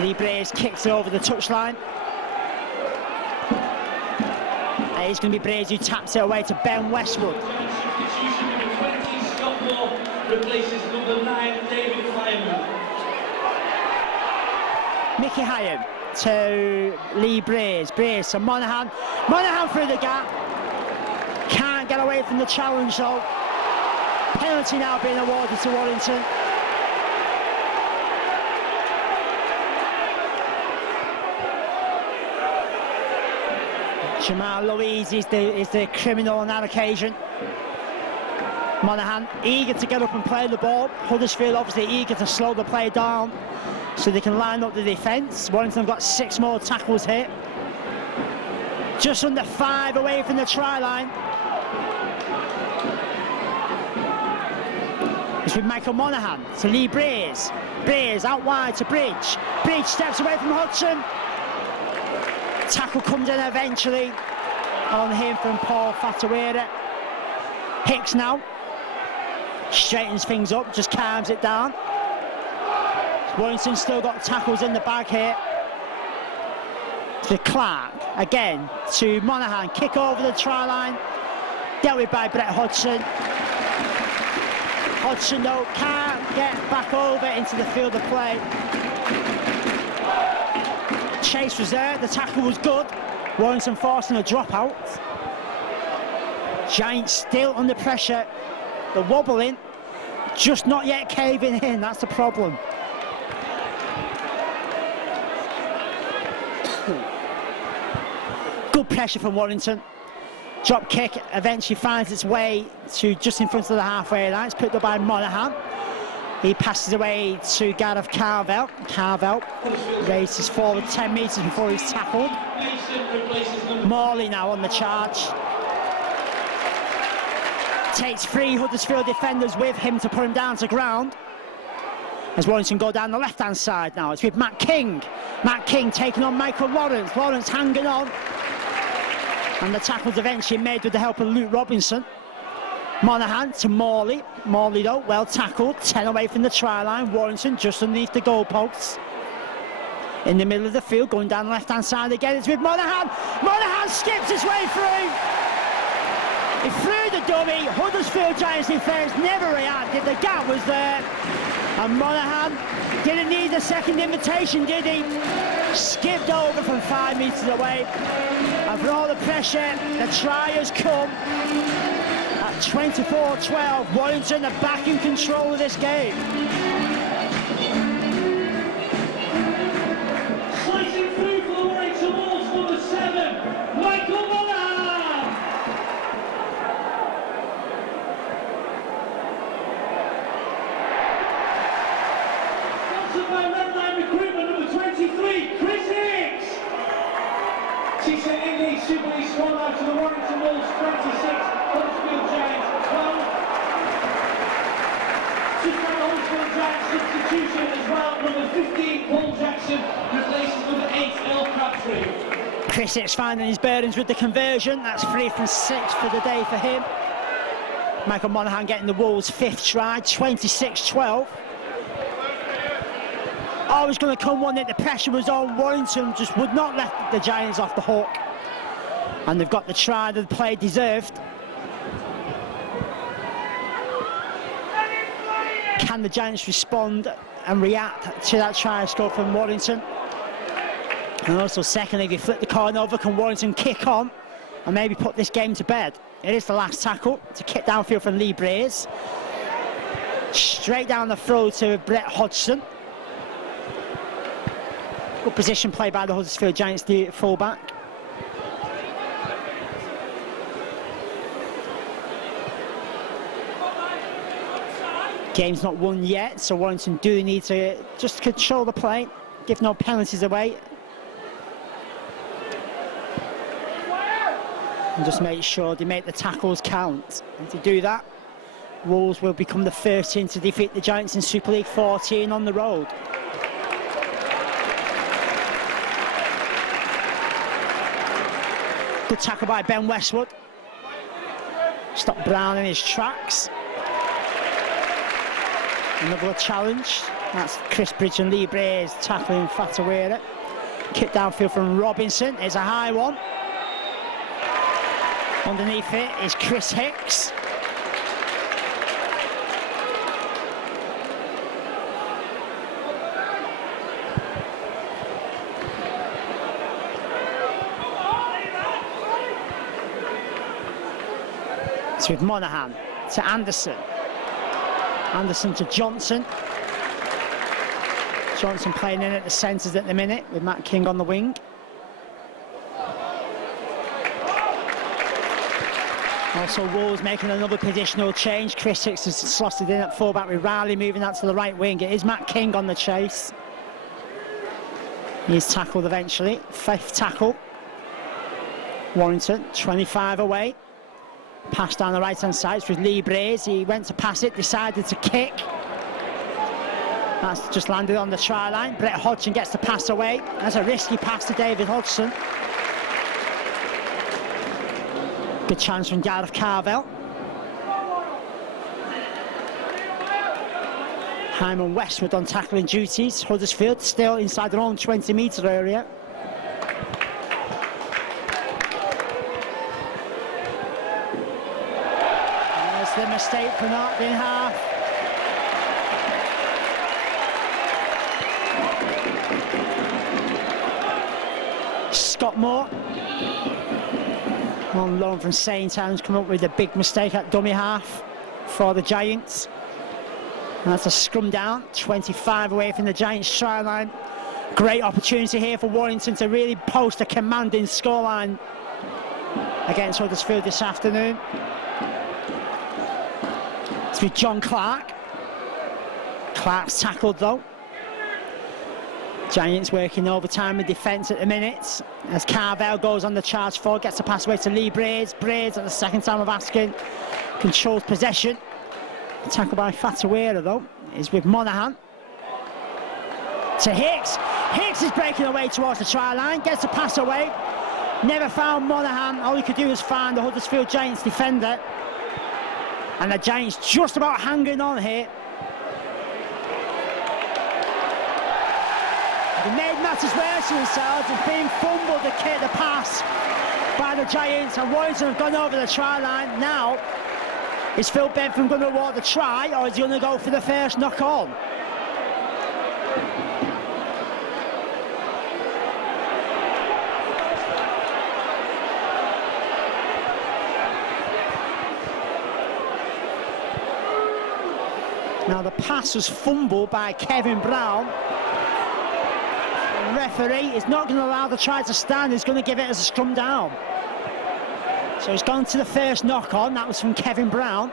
Lee Brace kicks it over the touchline. And it's going to be Brace who taps it away to Ben Westwood. Replaces number 9, David Fireman. Mickey Hyam to Lee Brace. Brace and Monaghan. Monaghan through the gap. Can't get away from the challenge though. Penalty now being awarded to Warrington. Jamal Louise is the criminal on that occasion. Monaghan eager to get up and play the ball. Huddersfield obviously eager to slow the play down so they can line up the defence. Warrington got 6 more tackles hit. Just under 5 away from the try line. It's with Michael Monaghan to Lee Brace. Brace out wide to Bridge. Bridge steps away from Hodgson. Tackle comes in eventually on him from Paul Fatawera. Hicks now straightens things up, just calms it down. Warrington still got tackles in the bag here. To Clark again to Monaghan, kick over the try line, dealt with by Brett Hodgson. Hodgson though can't get back over into the field of play. Chase was there, the tackle was good. Warrington forcing a dropout. Giants still under pressure. They're wobbling, just not yet caving in, that's the problem. Good pressure from Warrington. Drop kick eventually finds its way to just in front of the halfway line. It's picked up by Monaghan. He passes away to Gareth Carvel. Carvel races forward 10 metres before he's tackled. Morley now on the charge. Takes 3 Huddersfield defenders with him to put him down to ground. As Warrington go down the left-hand side now, it's with Matt King. Matt King taking on Michael Lawrence. Lawrence hanging on. And the tackle's eventually made with the help of Luke Robinson. Monaghan to Morley. Morley though, well tackled. 10 away from the try line. Warrington just underneath the goalposts. In the middle of the field, going down the left-hand side again. It's with Monaghan. Monaghan skips his way through. He threw the dummy. Huddersfield Giants defence never reacted. The gap was there. And Monaghan didn't need a second invitation, did he? Skipped over from 5 metres away. And for all the pressure, the try has come. At 24-12, Warrington are back in control of this game. Slicing through for the Warrington Wolves, number 7, Michael Monaghan. Sponsored by Redline Recruitment, number 23, Chris Hicks. T-shirt Indy Super League swan out to the Warrington Wolves, 26. Huddersfield Giants 12. Just by the Huddersfield Giants substitution as well, number 15 Paul Jackson replaces number 8 El Crabtree. Chris Hicks finding his bearings with the conversion. That's 3 from 6 for the day for him. Michael Monaghan getting the Wolves' 5th try, 26-12. Always going to come one that the pressure was on. Warrington just would not let the Giants off the hook. And they've got the try that the player deserved. Can the Giants respond and react to that try score from Warrington? And also, secondly, if you flip the coin over, can Warrington kick on and maybe put this game to bed? It is the last tackle. It's a kick downfield from Lee Braze. Straight down the throw to Brett Hodgson. Good position play by the Huddersfield Giants, the fullback. Game's not won yet, so Warrington do need to just control the play, give no penalties away. And just make sure they make the tackles count. And to do that, Wolves will become the first team to defeat the Giants in Super League 14 on the road. Good tackle by Ben Westwood. Stopped Brown in his tracks. Another challenge. That's Chris Bridge and Lee Braze tackling Fatawera. Kick downfield from Robinson. It's a high one. Underneath it is Chris Hicks. It's with Monaghan to Anderson. Anderson to Johnson. Johnson playing in at the centres at the minute with Matt King on the wing. Also, Wolves making another positional change. Chris Hicks has slotted in at fullback with Riley moving out to the right wing. It is Matt King on the chase. He's tackled eventually. Fifth tackle. Warrington, 25 away. Pass down the right-hand side. It's with Lee Braze. He went to pass it, decided to kick. That's just landed on the try line. Brett Hodgson gets the pass away. That's a risky pass to David Hodgson. Good chance from Gareth Carvel. Hyman Westwood on tackling duties. Huddersfield still inside their own 20-metre area. There's the mistake for not being half. Scott Moore on loan from St Anne's, come up with a big mistake at dummy half for the Giants. And that's a scrum down, 25 away from the Giants try line. Great opportunity here for Warrington to really post a commanding scoreline against Huddersfield this afternoon. It's with John Clark. Clark's tackled though. Giants working overtime with defence at the minute as Carvel goes on the charge forward, gets the pass away to Lee Braze. Braze at the second time of asking, controls possession. Tackle by Fatawera though is with Monaghan. To Hicks. Hicks is breaking away towards the try line, gets the pass away. Never found Monaghan. All he could do was find the Huddersfield Giants defender. And the Giants just about hanging on here. They made matters worse for themselves and being fumbled the pass by the Giants, and Warrington have gone over the try line. Now, is Phil Bentham going to award the try, or is he going to go for the first knock on? Now the pass was fumbled by Kevin Brown. The referee is not going to allow the try to stand, he's going to give it as a scrum down. So he's gone to the first knock on, that was from Kevin Brown.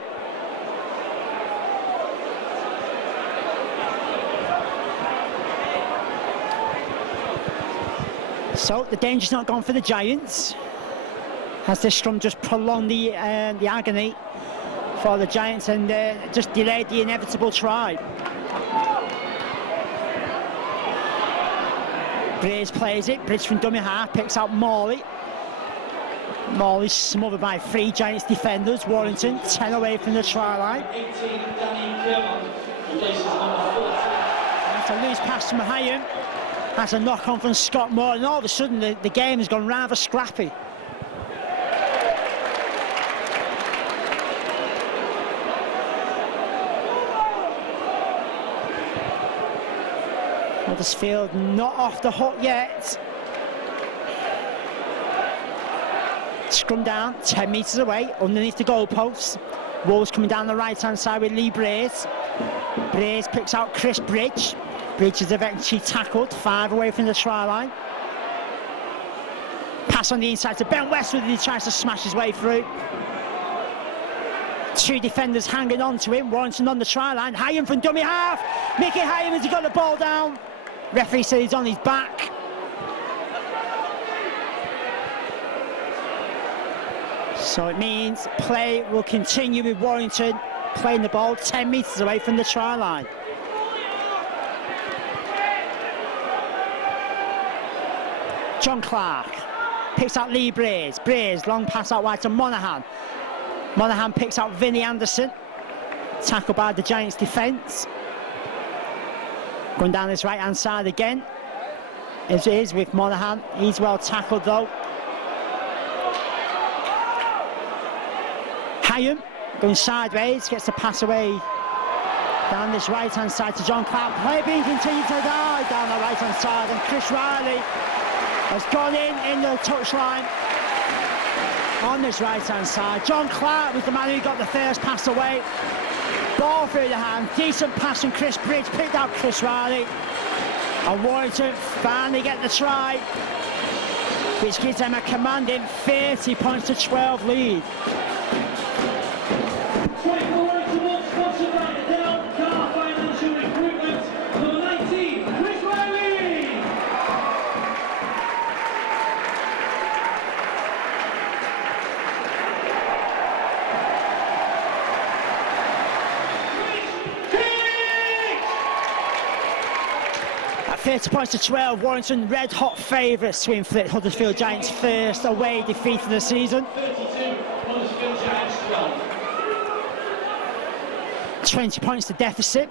So the danger's not gone for the Giants. Has this scrum just prolonged the agony for the Giants and just delayed the inevitable try. Braze plays it, Bridge from dummy half, picks out Morley. Morley smothered by three Giants defenders. Warrington 10 away from the try line. That's a loose pass from Mahayam. That's a knock on from Scott Moore, and all of a sudden the game has gone rather scrappy. Huddersfield not off the hook yet. Scrum down, 10 metres away, underneath the goalposts. Wolves coming down the right-hand side with Lee Braze. Braze picks out Chris Bridge. Bridge is eventually tackled, 5 away from the try line. Pass on the inside to Ben Westwood, and he tries to smash his way through. 2 defenders hanging on to him. Warrington on the try line. Hyam from dummy half. Mickey Hyam has got the ball down. Referee says he's on his back. So it means play will continue with Warrington playing the ball 10 metres away from the try line. John Clark picks out Lee Braze. Braze, long pass out wide to Monaghan. Monaghan picks out Vinnie Anderson. Tackled by the Giants' defence. Going down this right-hand side again. As it is with Monaghan. He's well tackled though. Hyam going sideways, gets the pass away down this right-hand side to John Clark. Play being continued to die down the right-hand side, and Chris Riley has gone in the touchline on this right-hand side. John Clark was the man who got the first pass away. Ball through the hand, decent pass from Chris Bridge, picked out Chris Riley. And Warrington finally get the try, which gives them a commanding 30 points to 12 lead. At 30 points to 12, Warrington red hot favourites to inflict Huddersfield Giants' first away defeat of the season. 20 points to deficit.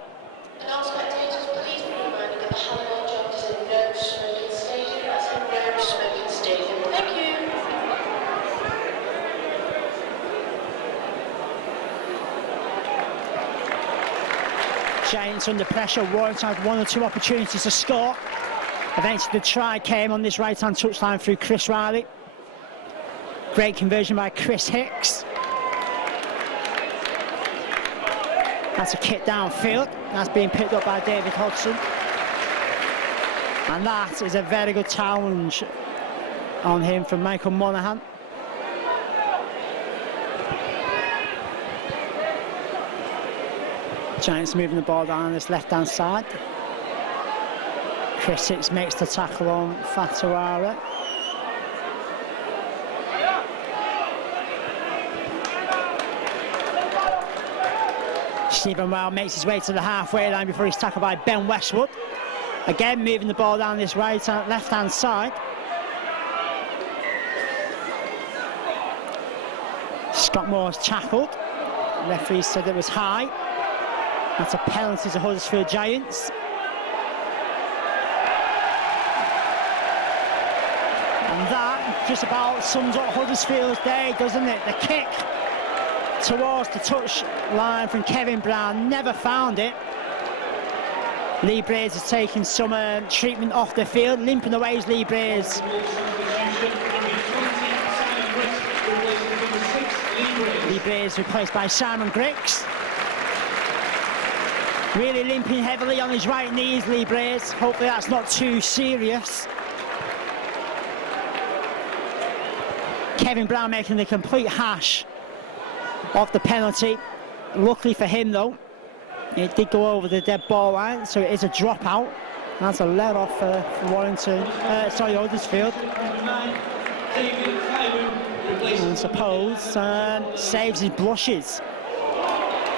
And all spectators, please be reminded that the Halliwell Joint is a no smoking stadium. That's a no smoking stadium. Thank you. Giants under pressure. Warrington had 1 or 2 opportunities to score. Eventually the try came on this right-hand touchline through Chris Riley. Great conversion by Chris Hicks. That's a kick downfield. That's being picked up by David Hodgson. And that is a very good challenge on him from Michael Monaghan. Giants moving the ball down this left-hand side. Chris Hicks makes the tackle on Fatuara. Stephen Well makes his way to the halfway line before he's tackled by Ben Westwood. Again moving the ball down this left-hand side. Scott Moore's tackled. The referee said it was high. That's a penalty to Huddersfield Giants. And that just about sums up Huddersfield's day, doesn't it? The kick towards the touch line from Kevin Brown, never found it. Lee Braze has taken some treatment off the field. Limping away is Lee Braze. Lee Braze replaced by Simon Griggs. Really limping heavily on his right knee is Lee Braze. Hopefully that's not too serious. Kevin Brown making the complete hash of the penalty. Luckily for him though, it did go over the dead ball line, so it is a dropout. That's a let off for Warrington, Huddersfield. I suppose saves his blushes.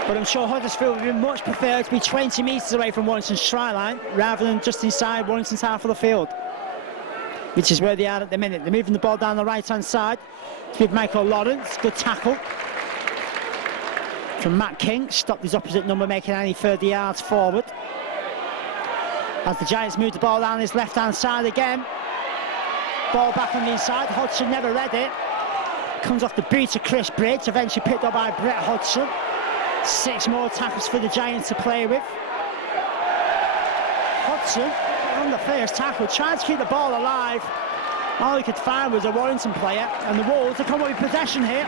But I'm sure Huddersfield would much prefer to be 20 metres away from Warrington's try line rather than just inside Warrington's half of the field, which is where they are at the minute. They're moving the ball down the right-hand side with Michael Lawrence. Good tackle from Matt King. Stopped his opposite number making any further yards forward. As the Giants move the ball down his left-hand side again. Ball back on the inside. Hodgson never read it. Comes off the boot of Chris Bridge, eventually picked up by Brett Hodgson. 6 more tackles for the Giants to play with. Hodgson on the first tackle, tried to keep the ball alive. All he could find was a Warrington player, and the Wolves are coming with possession here.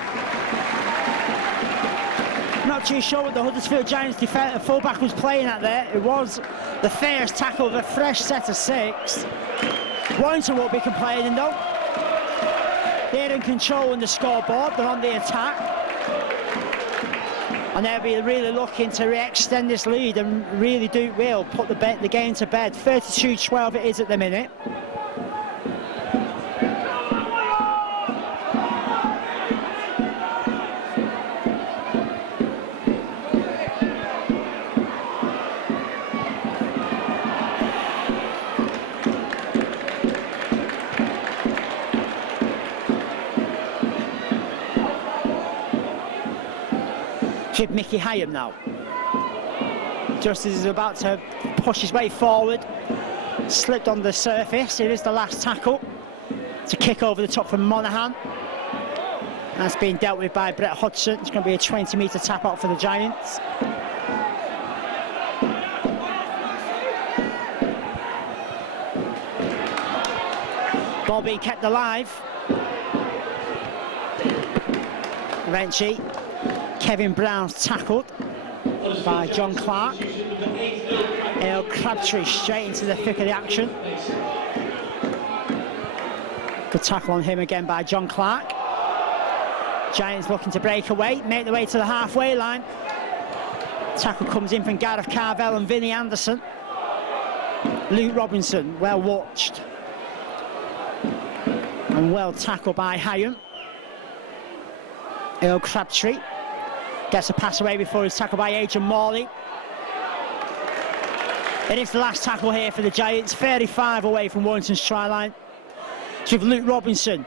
Not too sure what the Huddersfield Giants fullback was playing at there. It was the first tackle of a fresh set of 6. Warrington won't be complaining though. They're in control on the scoreboard, they're on the attack. And they'll be really looking to extend this lead and really do well, put the game to bed. 32-12 it is at the minute. With Mickey Hyam now. Just as he's about to push his way forward, slipped on the surface. Here is the last tackle. It's a kick over the top from Monaghan. That's being dealt with by Brett Hodgson. It's going to be a 20-metre tap out for the Giants. Ball being kept alive. Eventually, Kevin Brown's tackled by John Clark. Ale Crabtree straight into the thick of the action. Good tackle on him again by John Clark. Giants looking to break away, make their way to the halfway line. Tackle comes in from Gareth Carvell and Vinnie Anderson. Luke Robinson, well watched. And well tackled by Hyam. Ale Crabtree gets a pass away before he's tackled by Adrian Morley. It is the last tackle here for the Giants, 35 away from Warrington's try line. It's with Luke Robinson.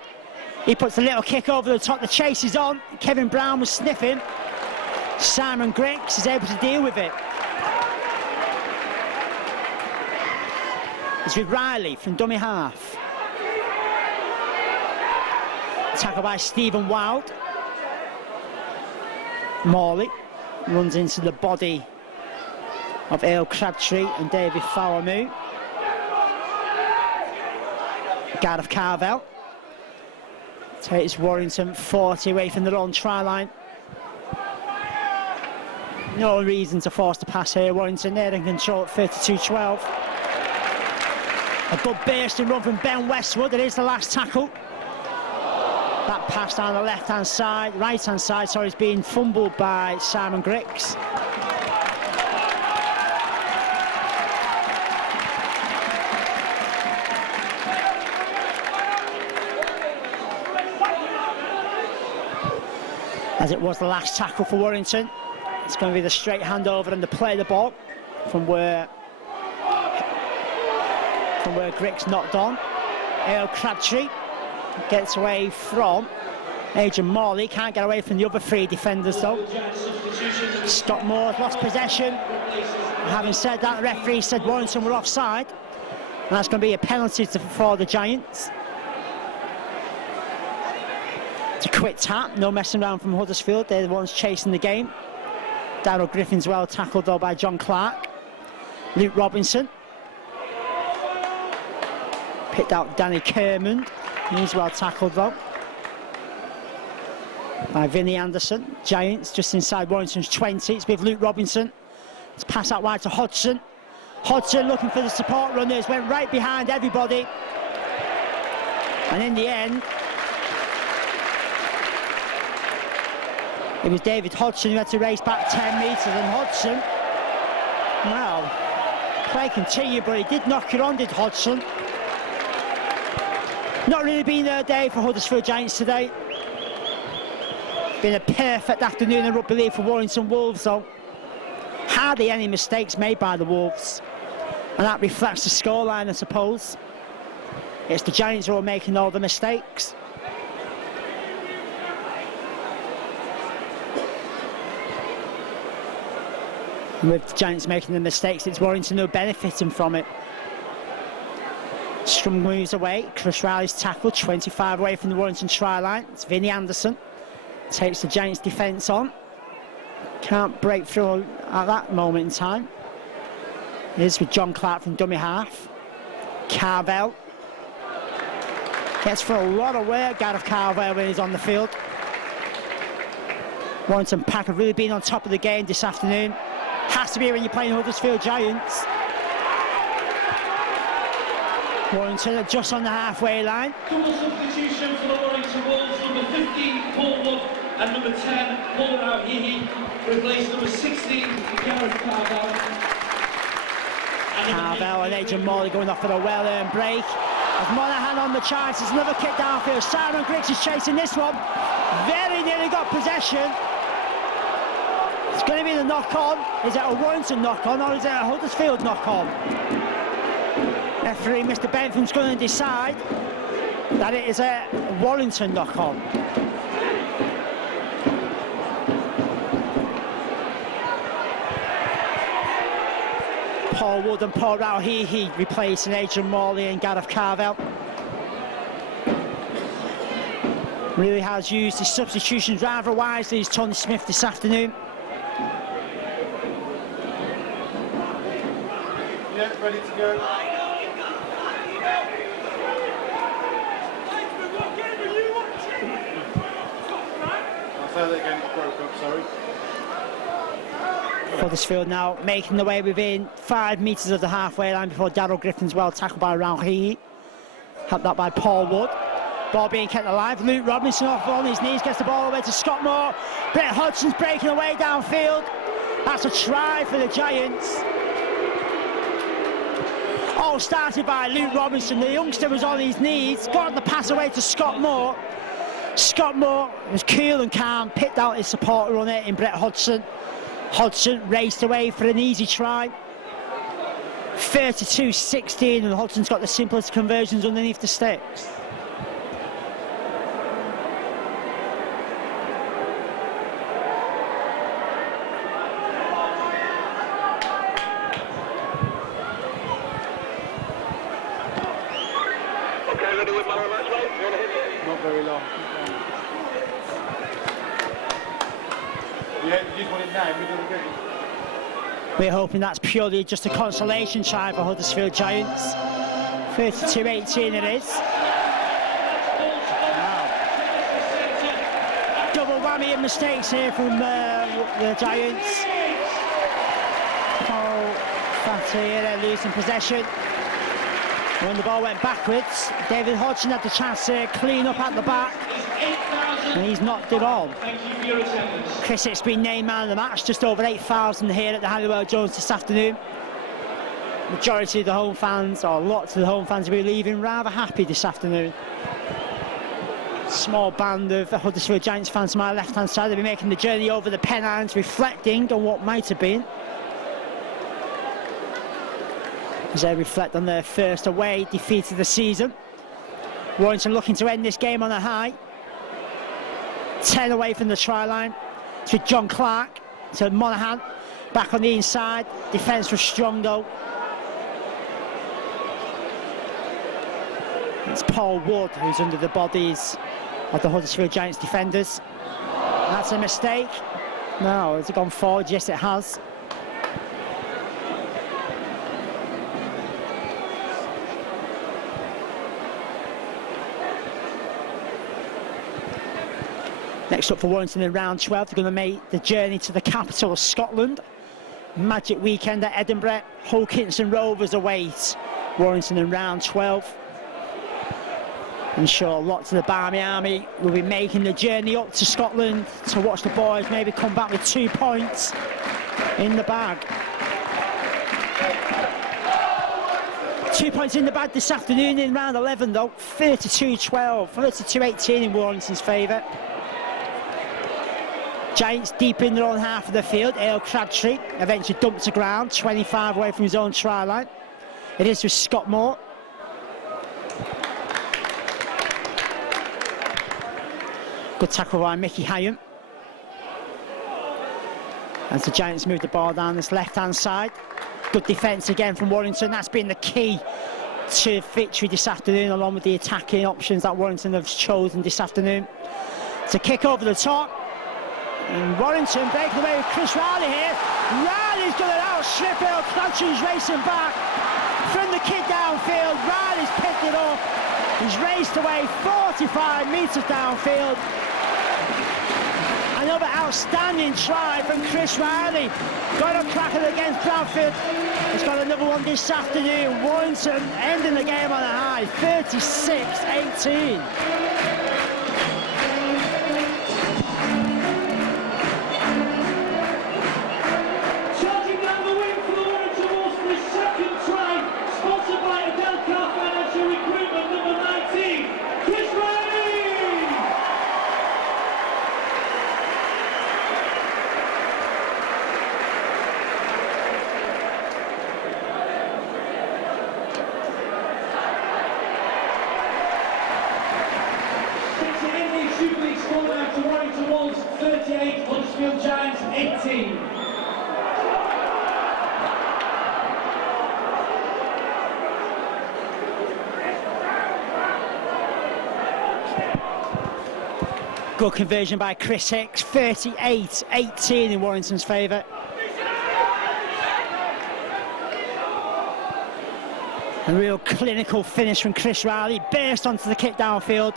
He puts a little kick over the top, the chase is on. Kevin Brown was sniffing. Simon Griggs is able to deal with it. It's with Riley from dummy half. Tackle by Stephen Wild. Morley runs into the body of Ale Crabtree and David Fowlermoo. Gareth Carvell takes Warrington 40 away from their own try line. No reason to force the pass here. Warrington there in control at 32-12. A good bursting run from Ben Westwood. It is the last tackle. That pass down the left-hand side, right-hand side, sorry, is being fumbled by Simon Griggs. As it was the last tackle for Warrington, it's going to be the straight handover and the play of the ball from where Griggs knocked on. Ale Crabtree gets away from Adrian Morley, can't get away from the other 3 defenders though. Scott Moore's lost possession. Having said that, the referee said Warrington were offside, and that's going to be a penalty for the Giants. It's a quick tap, no messing around from Huddersfield, they're the ones chasing the game. Darryl Griffin's well tackled though by John Clark. Luke Robinson picked out Danny Kermond. He's well tackled though by Vinnie Anderson. Giants just inside Warrington's 20. It's with Luke Robinson. It's pass out wide to Hodgson. Hodgson looking for the support runners, went right behind everybody. And in the end, it was David Hodgson who had to race back 10 metres, and Hodgson, well, play continued, but he did knock it on, did Hodgson. Not really been their day for Huddersfield Giants today. Been a perfect afternoon in rugby league for Warrington Wolves though. Hardly any mistakes made by the Wolves. And that reflects the scoreline, I suppose. It's the Giants who are making all the mistakes. And with the Giants making the mistakes, it's Warrington who are benefiting from it. Strum moves away. Chris Riley's tackle, 25 away from the Warrington try line. It's Vinnie Anderson. Takes the Giants defence on. Can't break through at that moment in time. It is with John Clark from dummy half. Carvel gets for a lot of work, Gareth Carvel, when he's on the field. Warrington Pack have really been on top of the game this afternoon. Has to be when you're playing Huddersfield Giants. Warrington are just on the halfway line. Double substitution for the Warrington Wolves. Number 15, Paul Wood, and number 10, Paul Rauhihi, replace number 16, Gareth Carvel. Carvel and Adrian Morley going off for a well-earned break. As Monaghan on the charge, there's another kick downfield. Simon Griggs is chasing this one. Very nearly got possession. It's going to be the knock-on. Is it a Warrington knock-on or is it a Huddersfield knock-on? Referee Mr. Bentham's going to decide that it is a Warrington knock-on. Paul Wood and Paul Rauhihi replacing Adrian Morley and Gareth Carvel. Really has used his substitutions rather wisely, is Tony Smith this afternoon. Yeah, ready to go. I'll say that again, it broke up, sorry. Huddersfield now making the way within 5 metres of the halfway line before Darryl Griffin's well tackled by Rauhihi. Helped out by Paul Wood. Ball being kept alive. Luke Robinson off on his knees, gets the ball away to Scott Moore. Brett Hodgson's breaking away downfield. That's a try for the Giants. All started by Luke Robinson. The youngster was on his knees, got the pass away to Scott Moore. Scott Moore was cool and calm, picked out his support runner in Brett Hodgson. Hodgson raced away for an easy try. 32-16, and Hodgson's got the simplest conversions underneath the sticks. Not very long. Yeah, you just want it now, middle of the game. We're hoping that's purely just a consolation try for Huddersfield Giants. 32-18 it is. Wow. Double whammy of mistakes here from the Giants. Oh, Fatih losing possession. When the ball went backwards, David Hodgson had the chance to clean up at the back, and he's knocked it on. Chris Hick's been named man of the match, just over 8,000 here at the Halliwell Jones this afternoon. Majority of the home fans, or lots of the home fans, will be leaving rather happy this afternoon. Small band of Huddersfield Giants fans to my left-hand side, they'll be making the journey over the Pennines, reflecting on what might have been, as they reflect on their first away defeat of the season. Warrington looking to end this game on a high. 10 away from the try line to John Clark, to Monaghan, back on the inside. Defence was strong though. It's Paul Wood who's under the bodies of the Huddersfield Giants defenders. That's a mistake. No, has it gone forward? Yes, it has. Next up for Warrington in round 12, they're going to make the journey to the capital of Scotland. Magic weekend at Edinburgh. Hulkinson Rovers await Warrington in round 12. I'm sure lots of the Barmy Army will be making the journey up to Scotland to watch the boys maybe come back with 2 points in the bag. 2 points in the bag this afternoon in round 11 though. 32-12, 32-18 in Warrington's favour. Giants deep in their own half of the field. Ale Crabtree eventually dumped to ground, 25 away from his own try line. It is with Scott Moore. Good tackle by Mickey Hyam. As the Giants move the ball down this left-hand side. Good defence again from Warrington. That's been the key to victory this afternoon, along with the attacking options that Warrington have chosen this afternoon. It's a kick over the top. And Warrington breaking away with Chris Riley here. Riley's going to outstrip it. Crabtree's racing back. from the kick downfield. Riley's picked it up. He's raced away 45 metres downfield. Another outstanding try from Chris Riley. Got a cracker against Bradford. He's got another one this afternoon. Warrington ending the game on a high, 36-18. Charging down the wing for the Warrington Wolves for his second try, sponsored by Adelcar Financial Recruitment, number 19, Chris Riley! Super League scored out to Warrington Wolves 38, Huddersfield Giants 18. Good conversion by Chris Hicks, 38-18 in Warrington's favour. A real clinical finish from Chris Riley, burst onto the kick downfield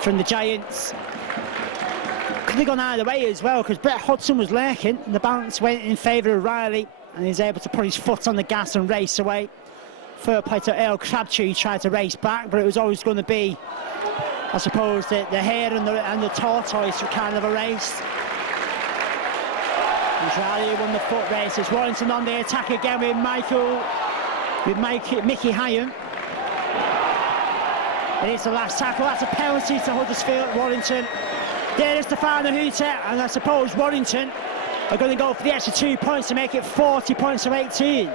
from the Giants. Could have gone either way as well, because Brett Hudson was lurking and the bounce went in favour of Riley, and he's able to put his foot on the gas and race away. Fair play to Earl Crabtree, tried to race back, but it was always going to be, I suppose, the hare and the tortoise kind of a race. And Riley won the foot races. Warrington on the attack again with Mickey Hyam. It is the last tackle. That's a penalty to Huddersfield. Warrington. There is the final hooter, and I suppose Warrington are going to go for the extra 2 points to make it 40 points to 18.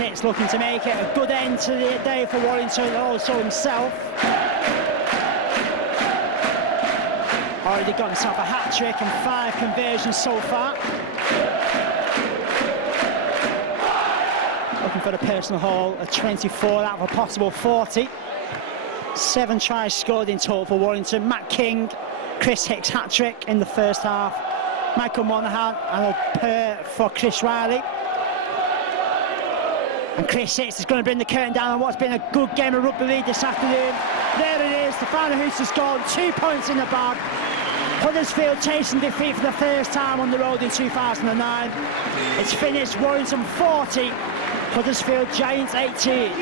It's looking to make it a good end to the day for Warrington, and also himself. Already got himself a hat-trick and 5 conversions so far. Looking for the personal haul, a 24 out of a possible 40. 7 tries scored in total for Warrington. Matt King, Chris Hicks hat-trick in the first half. Michael Monaghan and a pair for Chris Riley. And Chris Hicks is going to bring the curtain down on what's been a good game of rugby league this afternoon. There it is, the final hooter's gone, 2 points in the bag. Huddersfield chasing defeat for the first time on the road in 2009. It's finished, Warrington 40, Huddersfield Giants 18.